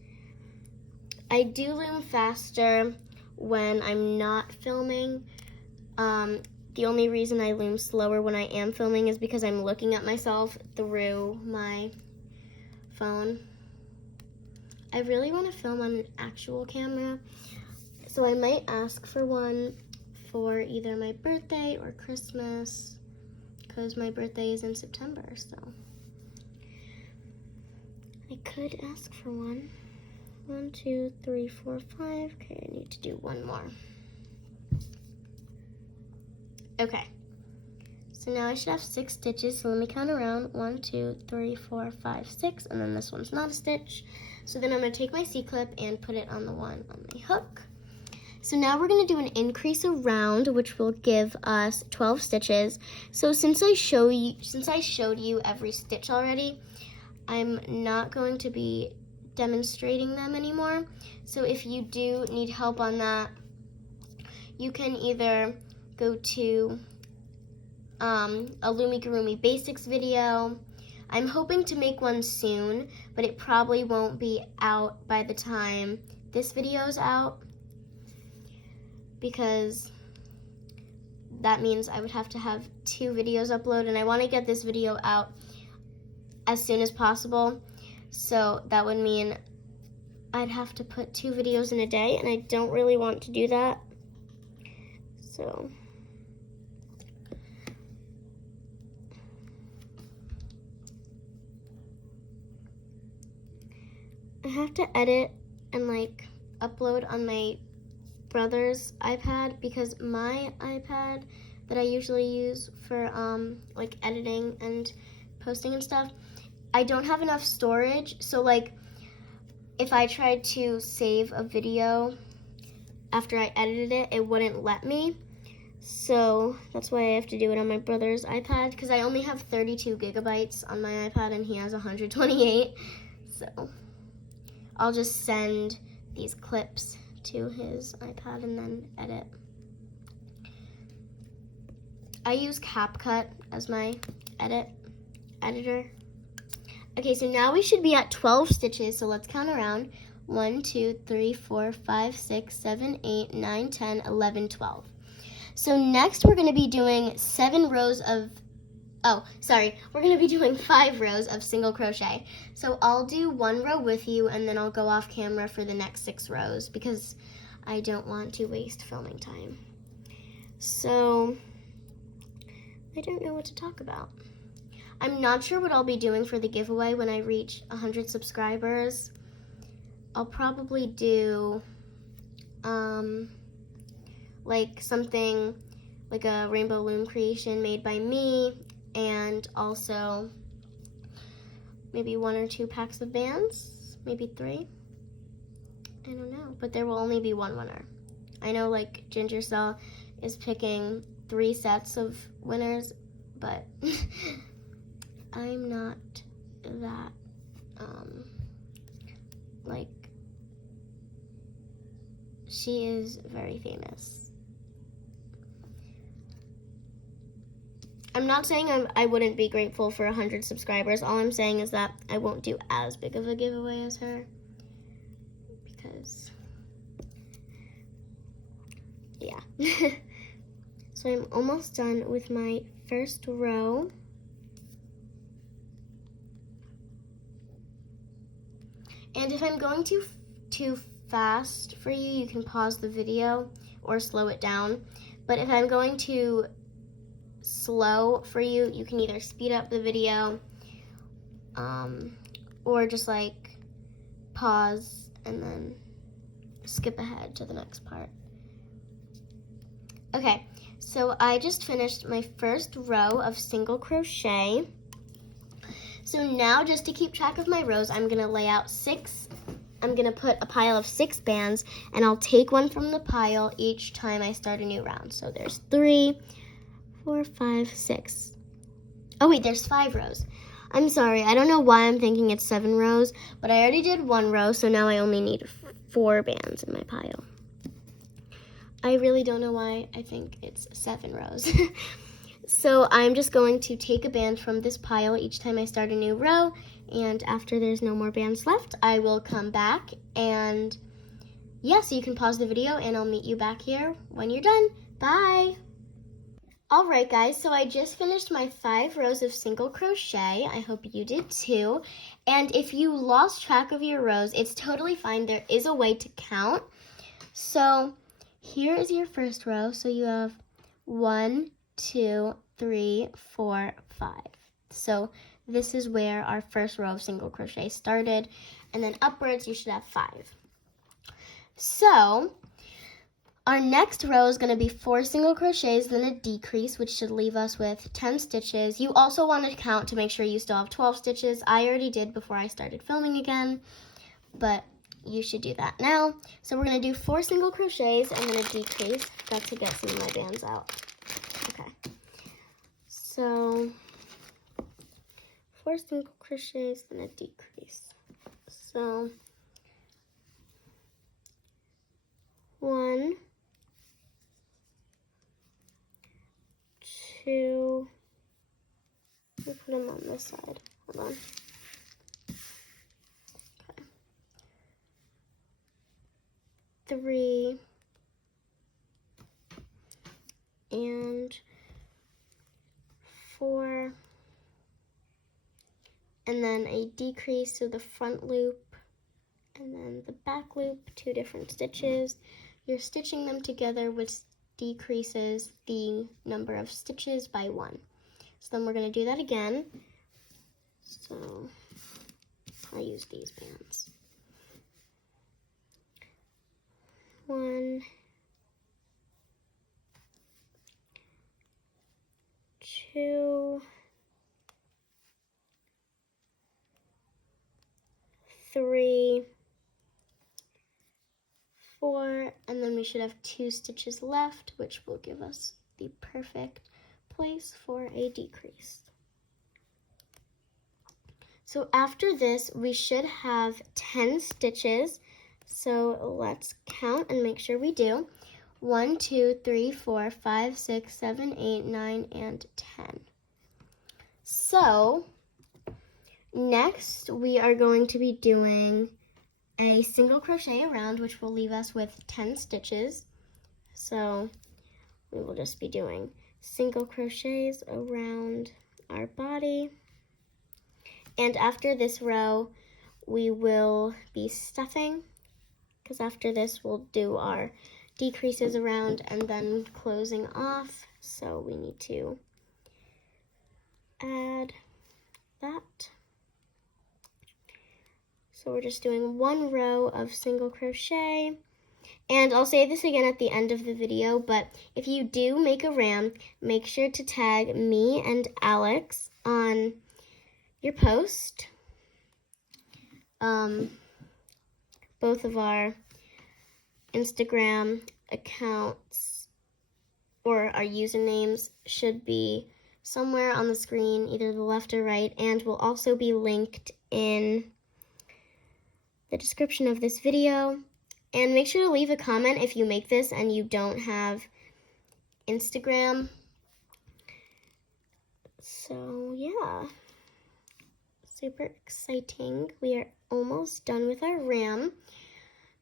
I do loom faster when I'm not filming. The only reason I loom slower when I am filming is because I'm looking at myself through my phone. I really want to film on an actual camera, so I might ask for one for either my birthday or Christmas, because my birthday is in September, so I could ask for one. 1, 2, 3, 4, 5. Okay, I need to do one more. Okay, so now I should have 6 stitches, so let me count around. 1, 2, 3, 4, 5, 6, and then this one's not a stitch. So then I'm gonna take my C-clip and put it on the one on my hook. So now we're gonna do an increase around, which will give us 12 stitches. So since I showed you every stitch already, I'm not going to be demonstrating them anymore. So if you do need help on that, you can either go to a Loomigurmi basics video. I'm hoping to make one soon, but it probably won't be out by the time this video's out, because that means I would have to have 2 videos uploaded, and I want to get this video out as soon as possible. So that would mean I'd have to put 2 videos in a day, and I don't really want to do that. So I have to edit and like upload on my brother's iPad, because my iPad that I usually use for like editing and posting and stuff, I don't have enough storage. So like if I tried to save a video after I edited it, it wouldn't let me. So that's why I have to do it on my brother's iPad, because I only have 32 gigabytes on my iPad and he has 128. So I'll just send these clips to his iPad and then edit. I use CapCut as my editor. Okay, so now we should be at 12 stitches, so let's count around. 1, 2, 3, 4, 5, 6, 7, 8, 9, 10, 11, 12. So next we're going to be doing 5 rows of single crochet. So I'll do 1 row with you, and then I'll go off camera for the next 6 rows because I don't want to waste filming time. So I don't know what to talk about. I'm not sure what I'll be doing for the giveaway when I reach 100 subscribers. I'll probably do like something like a rainbow loom creation made by me, and also maybe 1 or 2 packs of bands, maybe 3. I don't know, but there will only be one winner. I know like Ginger Cell is picking 3 sets of winners, but I'm not that, like, she is very famous. I'm not saying I wouldn't be grateful for 100 subscribers. All I'm saying is that I won't do as big of a giveaway as her. Because, yeah. So I'm almost done with my first row. And if I'm going too fast for you, you can pause the video or slow it down. But if I'm going too slow for you, you can either speed up the video or just like pause and then skip ahead to the next part. Okay, so I just finished my first row of single crochet. So now, just to keep track of my rows, I'm gonna lay out 6. I'm gonna put a pile of 6 bands, and I'll take one from the pile each time I start a new round. So there's 3, 4, 5, 6. Oh wait, there's 5 rows. I'm sorry, I don't know why I'm thinking it's 7 rows, but I already did 1 row, so now I only need 4 bands in my pile. I really don't know why I think it's 7 rows. So I'm just going to take a band from this pile each time I start a new row, and after there's no more bands left, I will come back and yeah, so you can pause the video and I'll meet you back here when you're done. Bye! Alright guys, so I just finished my 5 rows of single crochet. I hope you did too. And if you lost track of your rows, it's totally fine. There is a way to count. So here is your first row. So you have 1, 2, 3, 4, 5. So this is where our first row of single crochet started, and then upwards you should have 5. So our next row is going to be 4 single crochets, then a decrease, which should leave us with 10 stitches. You also want to count to make sure you still have 12 stitches. I already did before I started filming again, but you should do that now. So we're going to do 4 single crochets and then a decrease. Got to get some of my bands out. Okay, so 4 single crochets and a decrease. So 1, 2, let me put them on this side. Hold on. Okay. 3 and 4, and then a decrease to the front loop, and then the back loop, 2 different stitches. You're stitching them together, which decreases the number of stitches by 1. So then we're going to do that again. So I'll use these bands. 1, 2, 3, 4, and then we should have 2 stitches left, which will give us the perfect place for a decrease. So after this, we should have 10 stitches. So let's count and make sure we do. 1, 2, 3, 4, 5, 6, 7, 8, 9, and 10. So next, we are going to be doing a single crochet around, which will leave us with 10 stitches. So we will just be doing single crochets around our body. And after this row, we will be stuffing, because after this we'll do our decreases around and then closing off. So we need to add that. So we're just doing 1 row of single crochet. And I'll say this again at the end of the video, but if you do make a ram, make sure to tag me and Alex on your post. both of our Instagram accounts or our usernames should be somewhere on the screen, either the left or right, and will also be linked in the description of this video. And make sure to leave a comment if you make this and you don't have Instagram. So yeah, super exciting. We are almost done with our ram.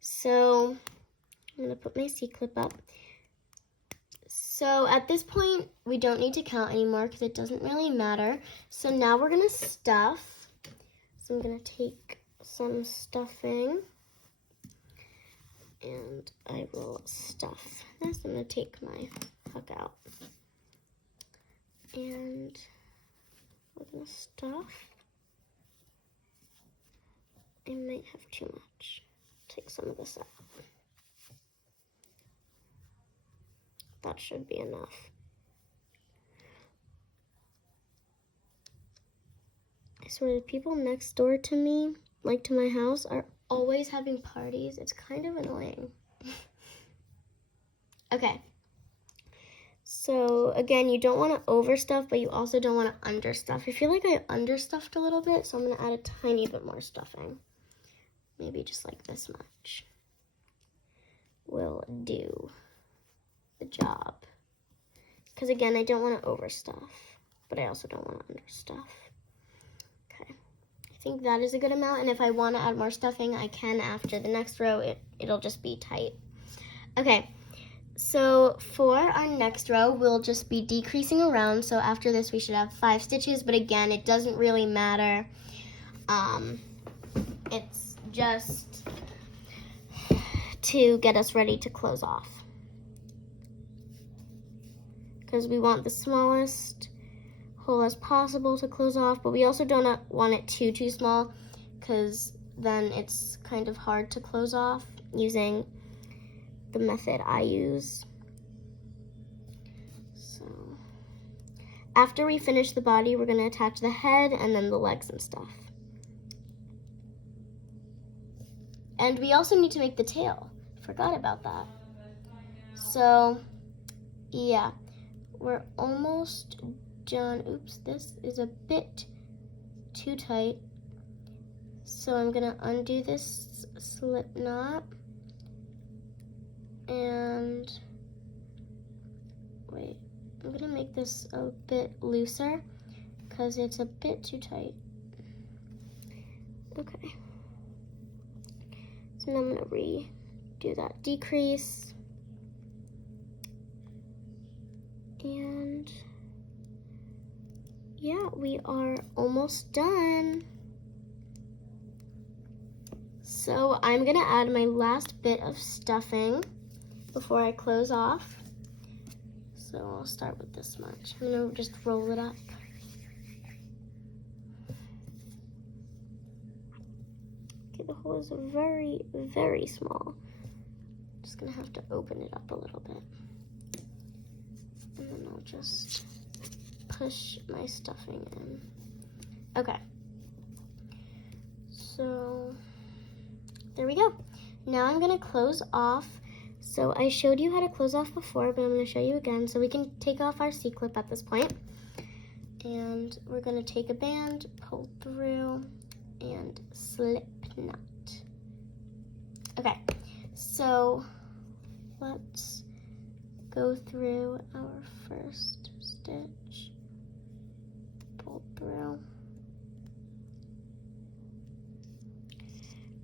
So I'm gonna put my C-clip up. So at this point, we don't need to count anymore because it doesn't really matter. So now we're gonna stuff. So I'm gonna take some stuffing and I will stuff this. I'm gonna take my hook out and we're gonna stuff. I might have too much. Take some of this out. That should be enough. I swear the people next door to me, like to my house, are always having parties. It's kind of annoying. Okay. So again, you don't want to overstuff, but you also don't want to understuff. I feel like I understuffed a little bit, so I'm going to add a tiny bit more stuffing. Maybe just like this much will do the job. Because again, I don't want to overstuff, but I also don't want to understuff. Okay, I think that is a good amount, and if I want to add more stuffing, I can after the next row. It'll just be tight. Okay, so for our next row, we'll just be decreasing around. So after this, we should have 5 stitches, but again, it doesn't really matter. It's just to get us ready to close off, because we want the smallest hole as possible to close off, but we also don't want it too small, because then it's kind of hard to close off using the method I use. So after we finish the body, we're going to attach the head and then the legs and stuff. And we also need to make the tail. Forgot about that. So yeah, we're almost done. Oops, this is a bit too tight. So I'm gonna undo this slip knot and wait, I'm gonna make this a bit looser because it's a bit too tight. Okay. So now I'm gonna redo that decrease. And yeah, we are almost done. So I'm gonna add my last bit of stuffing before I close off. So I'll start with this much. I'm gonna just roll it up. Okay, the hole is very, very small. Just gonna have to open it up a little bit. And then I'll just push my stuffing in. Okay. So there we go. Now I'm gonna close off. So I showed you how to close off before, but I'm gonna show you again. So we can take off our C-clip at this point. And we're gonna take a band, pull through, and slip knot. Okay, so let's go through our first stitch, pull through.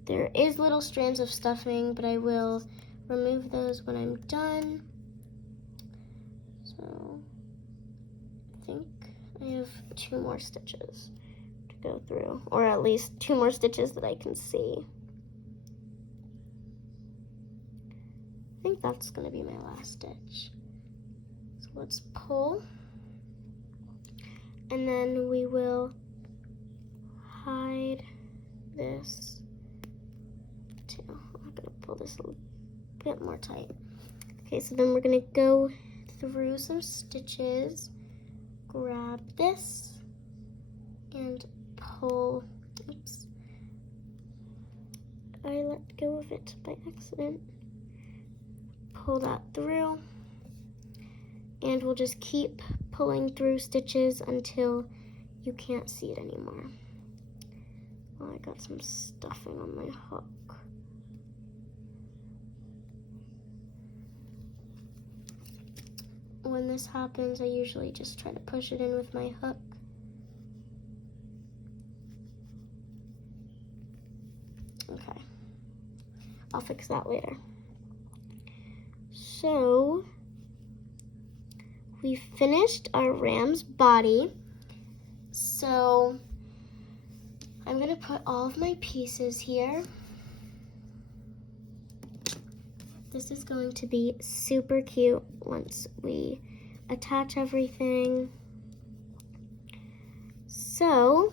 There is little strands of stuffing, but I will remove those when I'm done. So I think I have 2 more stitches to go through, or at least 2 more stitches that I can see. I think that's gonna be my last stitch. So let's pull, and then we will hide this too. I'm gonna pull this a bit more tight. Okay, so then we're gonna go through some stitches, grab this, and pull, oops, I let go of it by accident. Pull that through, and we'll just keep pulling through stitches until you can't see it anymore. Oh, I got some stuffing on my hook. When this happens, I usually just try to push it in with my hook. Okay, I'll fix that later. So, we finished our ram's body. So, I'm gonna put all of my pieces here. This is going to be super cute once we attach everything. So,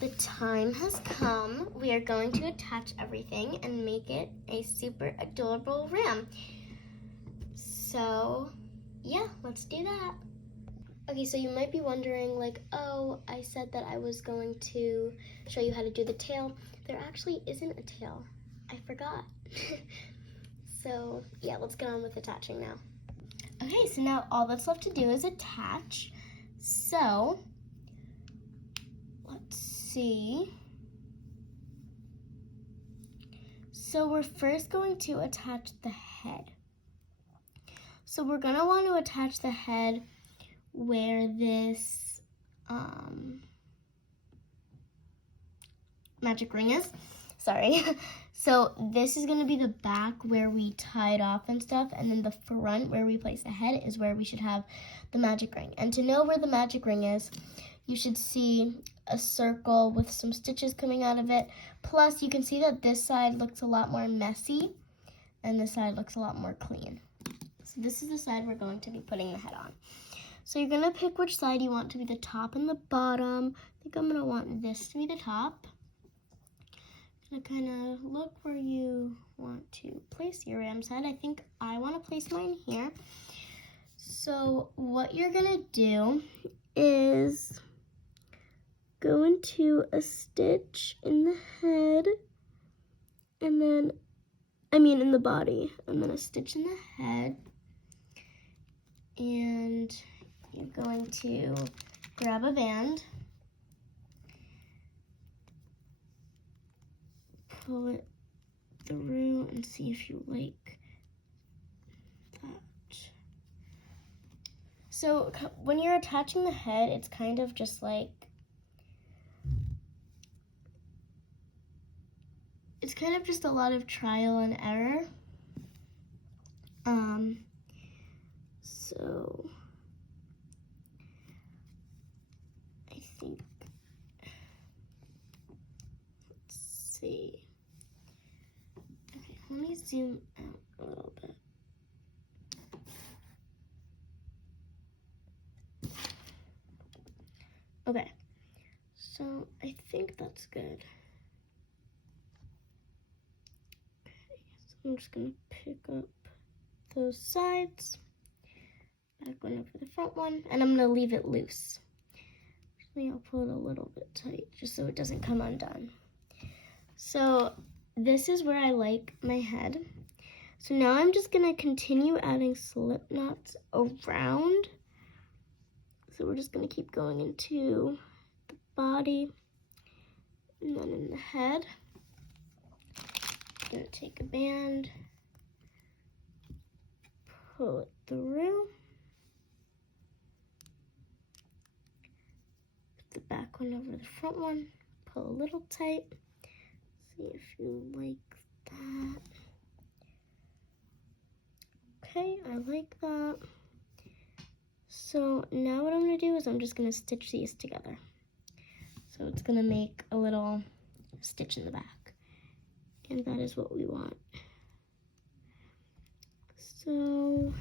the time has come. We are going to attach everything and make it a super adorable ram. So, yeah, let's do that. Okay, so you might be wondering, like, oh, I said that I was going to show you how to do the tail. There actually isn't a tail. I forgot. So, yeah, let's get on with attaching now. Okay, so now all that's left to do is attach. So, let's see. So we're first going to attach the head. So we're gonna want to attach the head where this magic ring is. Sorry. So this is gonna be the back where we tie it off and stuff, and then the front where we place the head is where we should have the magic ring. And to know where the magic ring is, you should see a circle with some stitches coming out of it. Plus, you can see that this side looks a lot more messy, and this side looks a lot more clean. So this is the side we're going to be putting the head on. So you're gonna pick which side you want to be the top and the bottom. I think I'm gonna want this to be the top. Gonna kind of look where you want to place your ram's head. I think I want to place mine here. So what you're gonna do is go into a stitch in the head, and then, in the body, and then a stitch in the head, and you're going to grab a band, pull it through, and see if you like that. So when you're attaching the head, it's kind of just like, it's kind of just a lot of trial and error. So I think, let's see. Okay, let me zoom out a little bit. Okay, so I think that's good. Okay, so I'm just gonna pick up those sides, back one over the front one, and I'm gonna leave it loose. Actually, I'll pull it a little bit tight just so it doesn't come undone. So this is where I like my head. So now I'm just gonna continue adding slip knots around. So we're just gonna keep going into the body and then in the head. I'm gonna take a band, pull it through, put the back one over the front one, pull a little tight, see if you like that. Okay, I like that. So now what I'm gonna do is I'm just gonna stitch these together. So it's gonna make a little stitch in the back. And that is what we want. So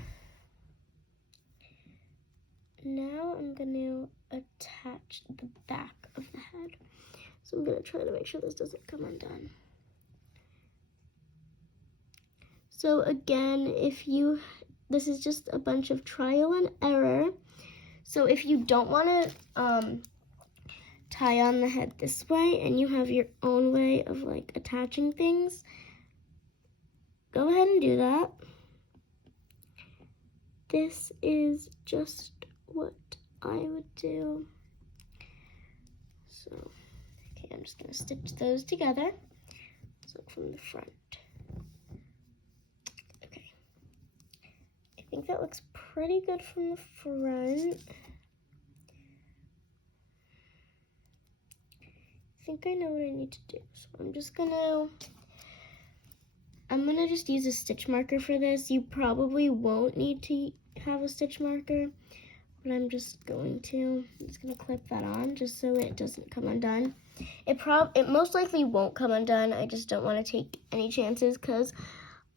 now I'm gonna attach the back of the head. So I'm gonna try to make sure this doesn't come undone. So again, this is just a bunch of trial and error. So if you don't want to tie on the head this way and you have your own way of like attaching things, go ahead and do that. This is just what I would do. So, okay, I'm just gonna stitch those together. So from the front. Okay. I think that looks pretty good from the front. I think I know what I need to do. So I'm gonna just use a stitch marker for this. You probably won't need to have a stitch marker, but I'm just gonna clip that on just so it doesn't come undone. It most likely won't come undone. I just don't want to take any chances because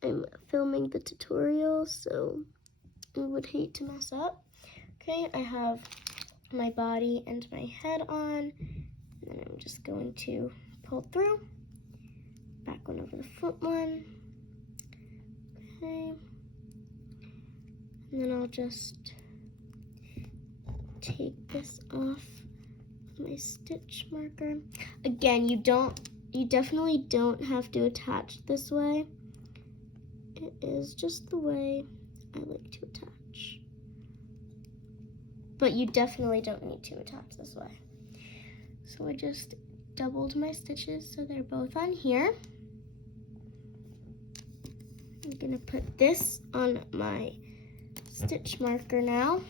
I'm filming the tutorial, so I would hate to mess up. Okay, I have my body and my head on, and then I'm just going to pull through. Back one over the front one. Okay. And then I'll just take this off my stitch marker. Again, you definitely don't have to attach this way. It is just the way I like to attach. But you definitely don't need to attach this way. So I just doubled my stitches so they're both on here. I'm gonna put this on my stitch marker now.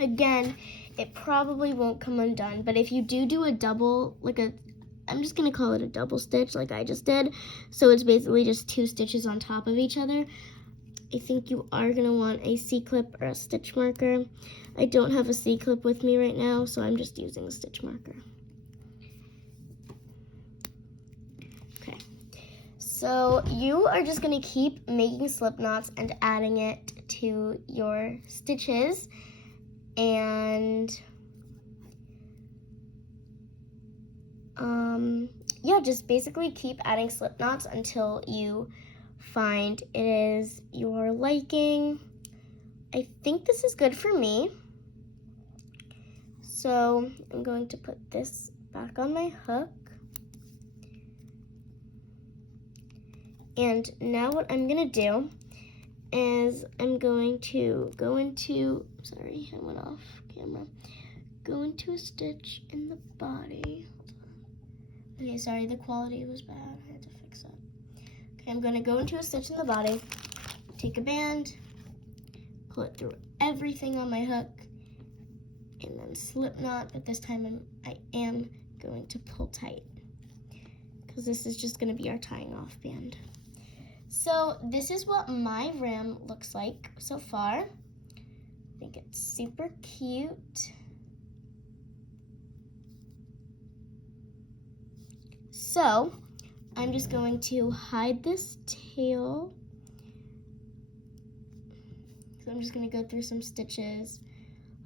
Again, it probably won't come undone, but if you do a double, I'm just gonna call it a double stitch like I just did, so it's basically just 2 stitches on top of each other, I think you are gonna want a C-clip or a stitch marker. I don't have a C-clip with me right now, so I'm just using a stitch marker. Okay, so you are just gonna keep making slip knots and adding it to your stitches, and yeah, just basically keep adding slip knots until you find it is your liking. I think this is good for me. So I'm going to put this back on my hook. And now what I'm gonna do is I'm going to go into, sorry, I went off camera. Go into a stitch in the body. Okay, sorry, the quality was bad. I had to fix that. Okay, I'm gonna go into a stitch in the body, take a band, pull it through everything on my hook, and then slip knot, but this time I am going to pull tight because this is just gonna be our tying off band. So this is what my rim looks like so far. I think it's super cute. So I'm just going to hide this tail. So I'm just going to go through some stitches,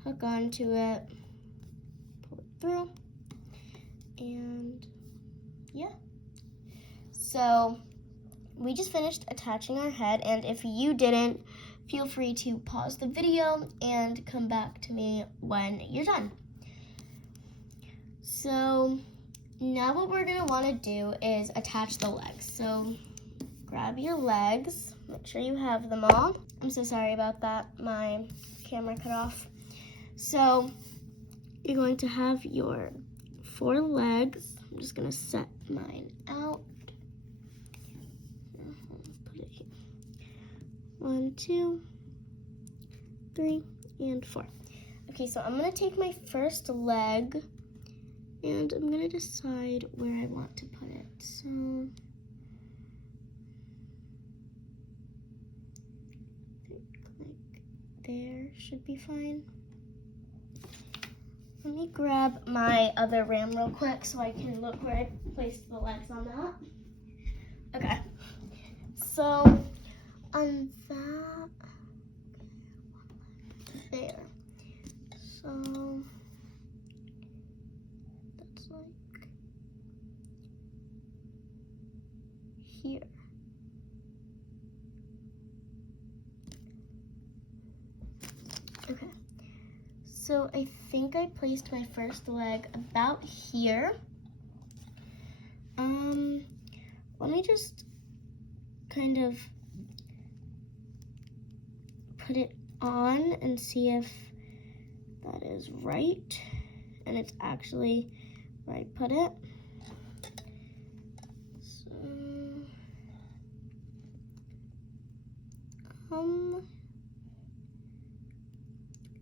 hook onto it, pull it through, and yeah. So we just finished attaching our head, and if you didn't, feel free to pause the video and come back to me when you're done. So now what we're gonna wanna do is attach the legs. So grab your legs, make sure you have them all. I'm so sorry about that, my camera cut off. So you're going to have your 4 legs. I'm just gonna set mine out. Put it here. 1, 2, 3, and 4. Okay, so I'm gonna take my first leg and I'm gonna decide where I want to put it. So I think like there should be fine. Let me grab my other ram real quick so I can look where I placed the legs on that. Okay, so on that, there. So that's like here. Okay, So I think I placed my first leg about here. Let me just kind of put it on and see if that is right and it's actually where I put it. So,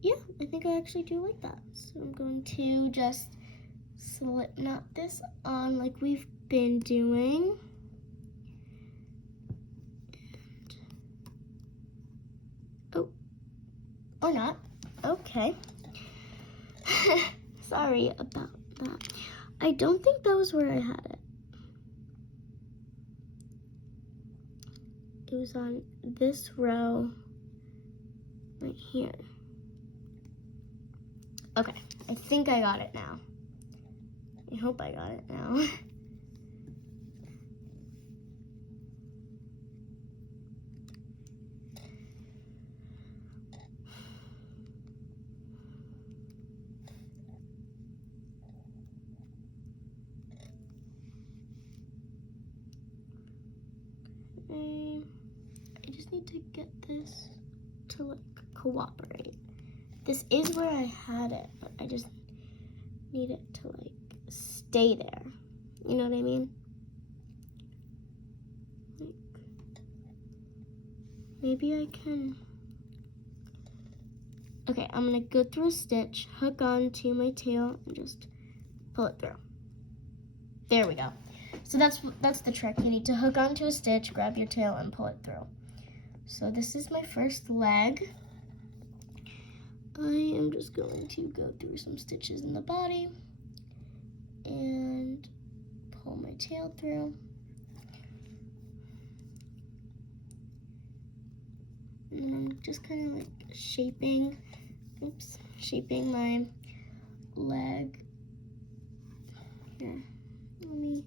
yeah, I think I actually do like that. So I'm going to just slip knot this on like we've been doing. Oh, or not. Okay. Sorry about that. I don't think that was where I had it. It was on this row right here. Okay, I think I got it now. I hope I got it now. I just need to get this to like cooperate. This is where I had it, but I just need it to like stay there. You know what I mean? Like, maybe I can. Okay, I'm gonna go through a stitch, hook onto my tail, and just pull it through. There we go. So that's the trick. You need to hook onto a stitch, grab your tail, and pull it through. So this is my first leg. I am just going to go through some stitches in the body and pull my tail through. And then I'm just kind of like shaping my leg. Here, let me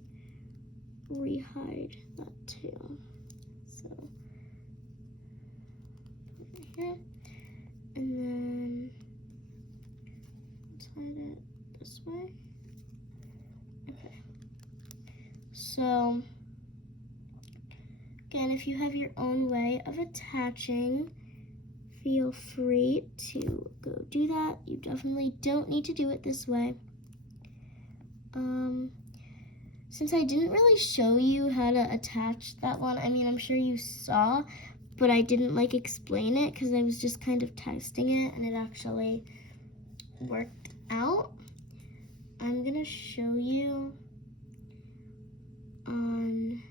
re-hide that tail. So, right here. And then let's hide it this way. Okay. So, again, if you have your own way of attaching, feel free to go do that. You definitely don't need to do it this way. Since I didn't really show you how to attach that one, I mean, I'm sure you saw, but I didn't like explain it because I was just kind of testing it and it actually worked out. I'm gonna show you on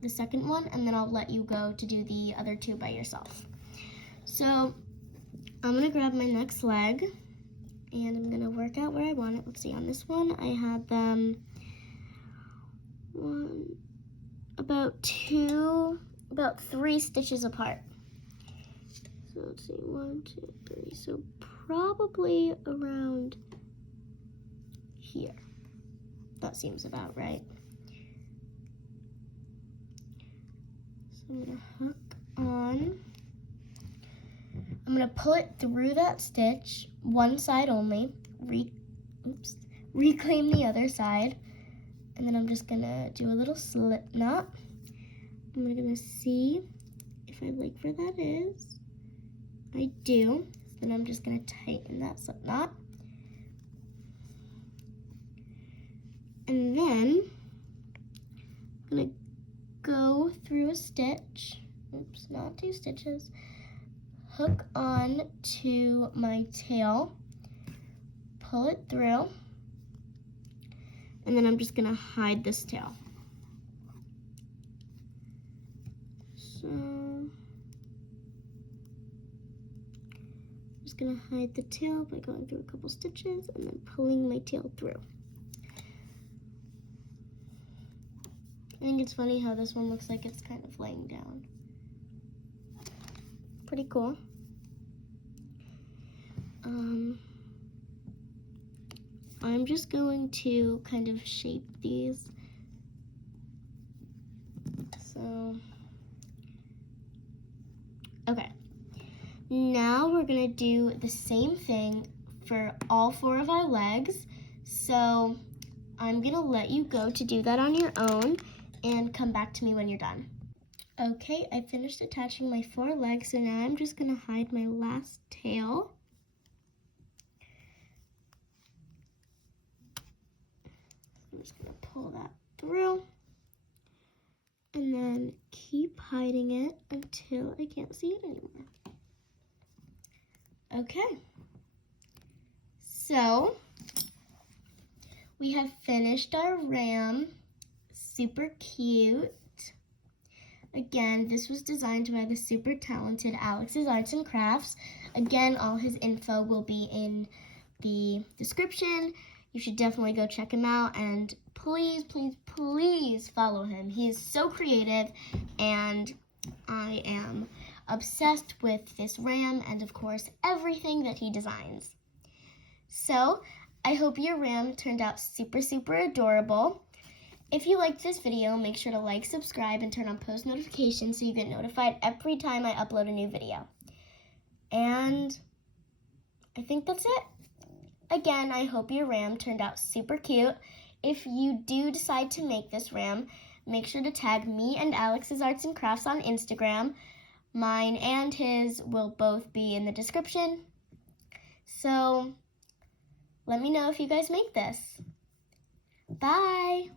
the second one and then I'll let you go to do the other two by yourself. So I'm gonna grab my next leg and I'm gonna work out where I want it. Let's see, on this one I had them about 3 stitches apart. So let's see, 1, 2, 3. So probably around here. That seems about right. So I'm gonna hook on. I'm gonna pull it through that stitch, one side only, reclaim the other side, and then I'm just gonna do a little slip knot. I'm gonna see if I like where that is. I do. Then I'm just gonna tighten that slip knot. And then I'm gonna go through a stitch, not 2 stitches, hook on to my tail, pull it through, and then I'm just gonna hide this tail. So I'm just gonna hide the tail by going through a couple stitches and then pulling my tail through. I think it's funny how this one looks like it's kind of laying down. Pretty cool. I'm just going to kind of shape these. So, okay. Now we're gonna do the same thing for all 4 of our legs. So I'm gonna let you go to do that on your own and come back to me when you're done. Okay, I finished attaching my 4 legs, so now I'm just gonna hide my last tail. I'm just gonna pull that through and then keep hiding it until I can't see it anymore. Okay, so we have finished our ram. Super cute. Again, this was designed by the super talented Alex's Arts and Crafts. Again, all his info will be in the description. You should definitely go check him out, and please, please, please follow him. He is so creative, and I am obsessed with this ram and, of course, everything that he designs. So, I hope your ram turned out super, super adorable. If you liked this video, make sure to like, subscribe, and turn on post notifications so you get notified every time I upload a new video. And I think that's it. Again, I hope your ram turned out super cute. If you do decide to make this ram, make sure to tag me and Alex's Arts and Crafts on Instagram. Mine and his will both be in the description. So let me know if you guys make this. Bye!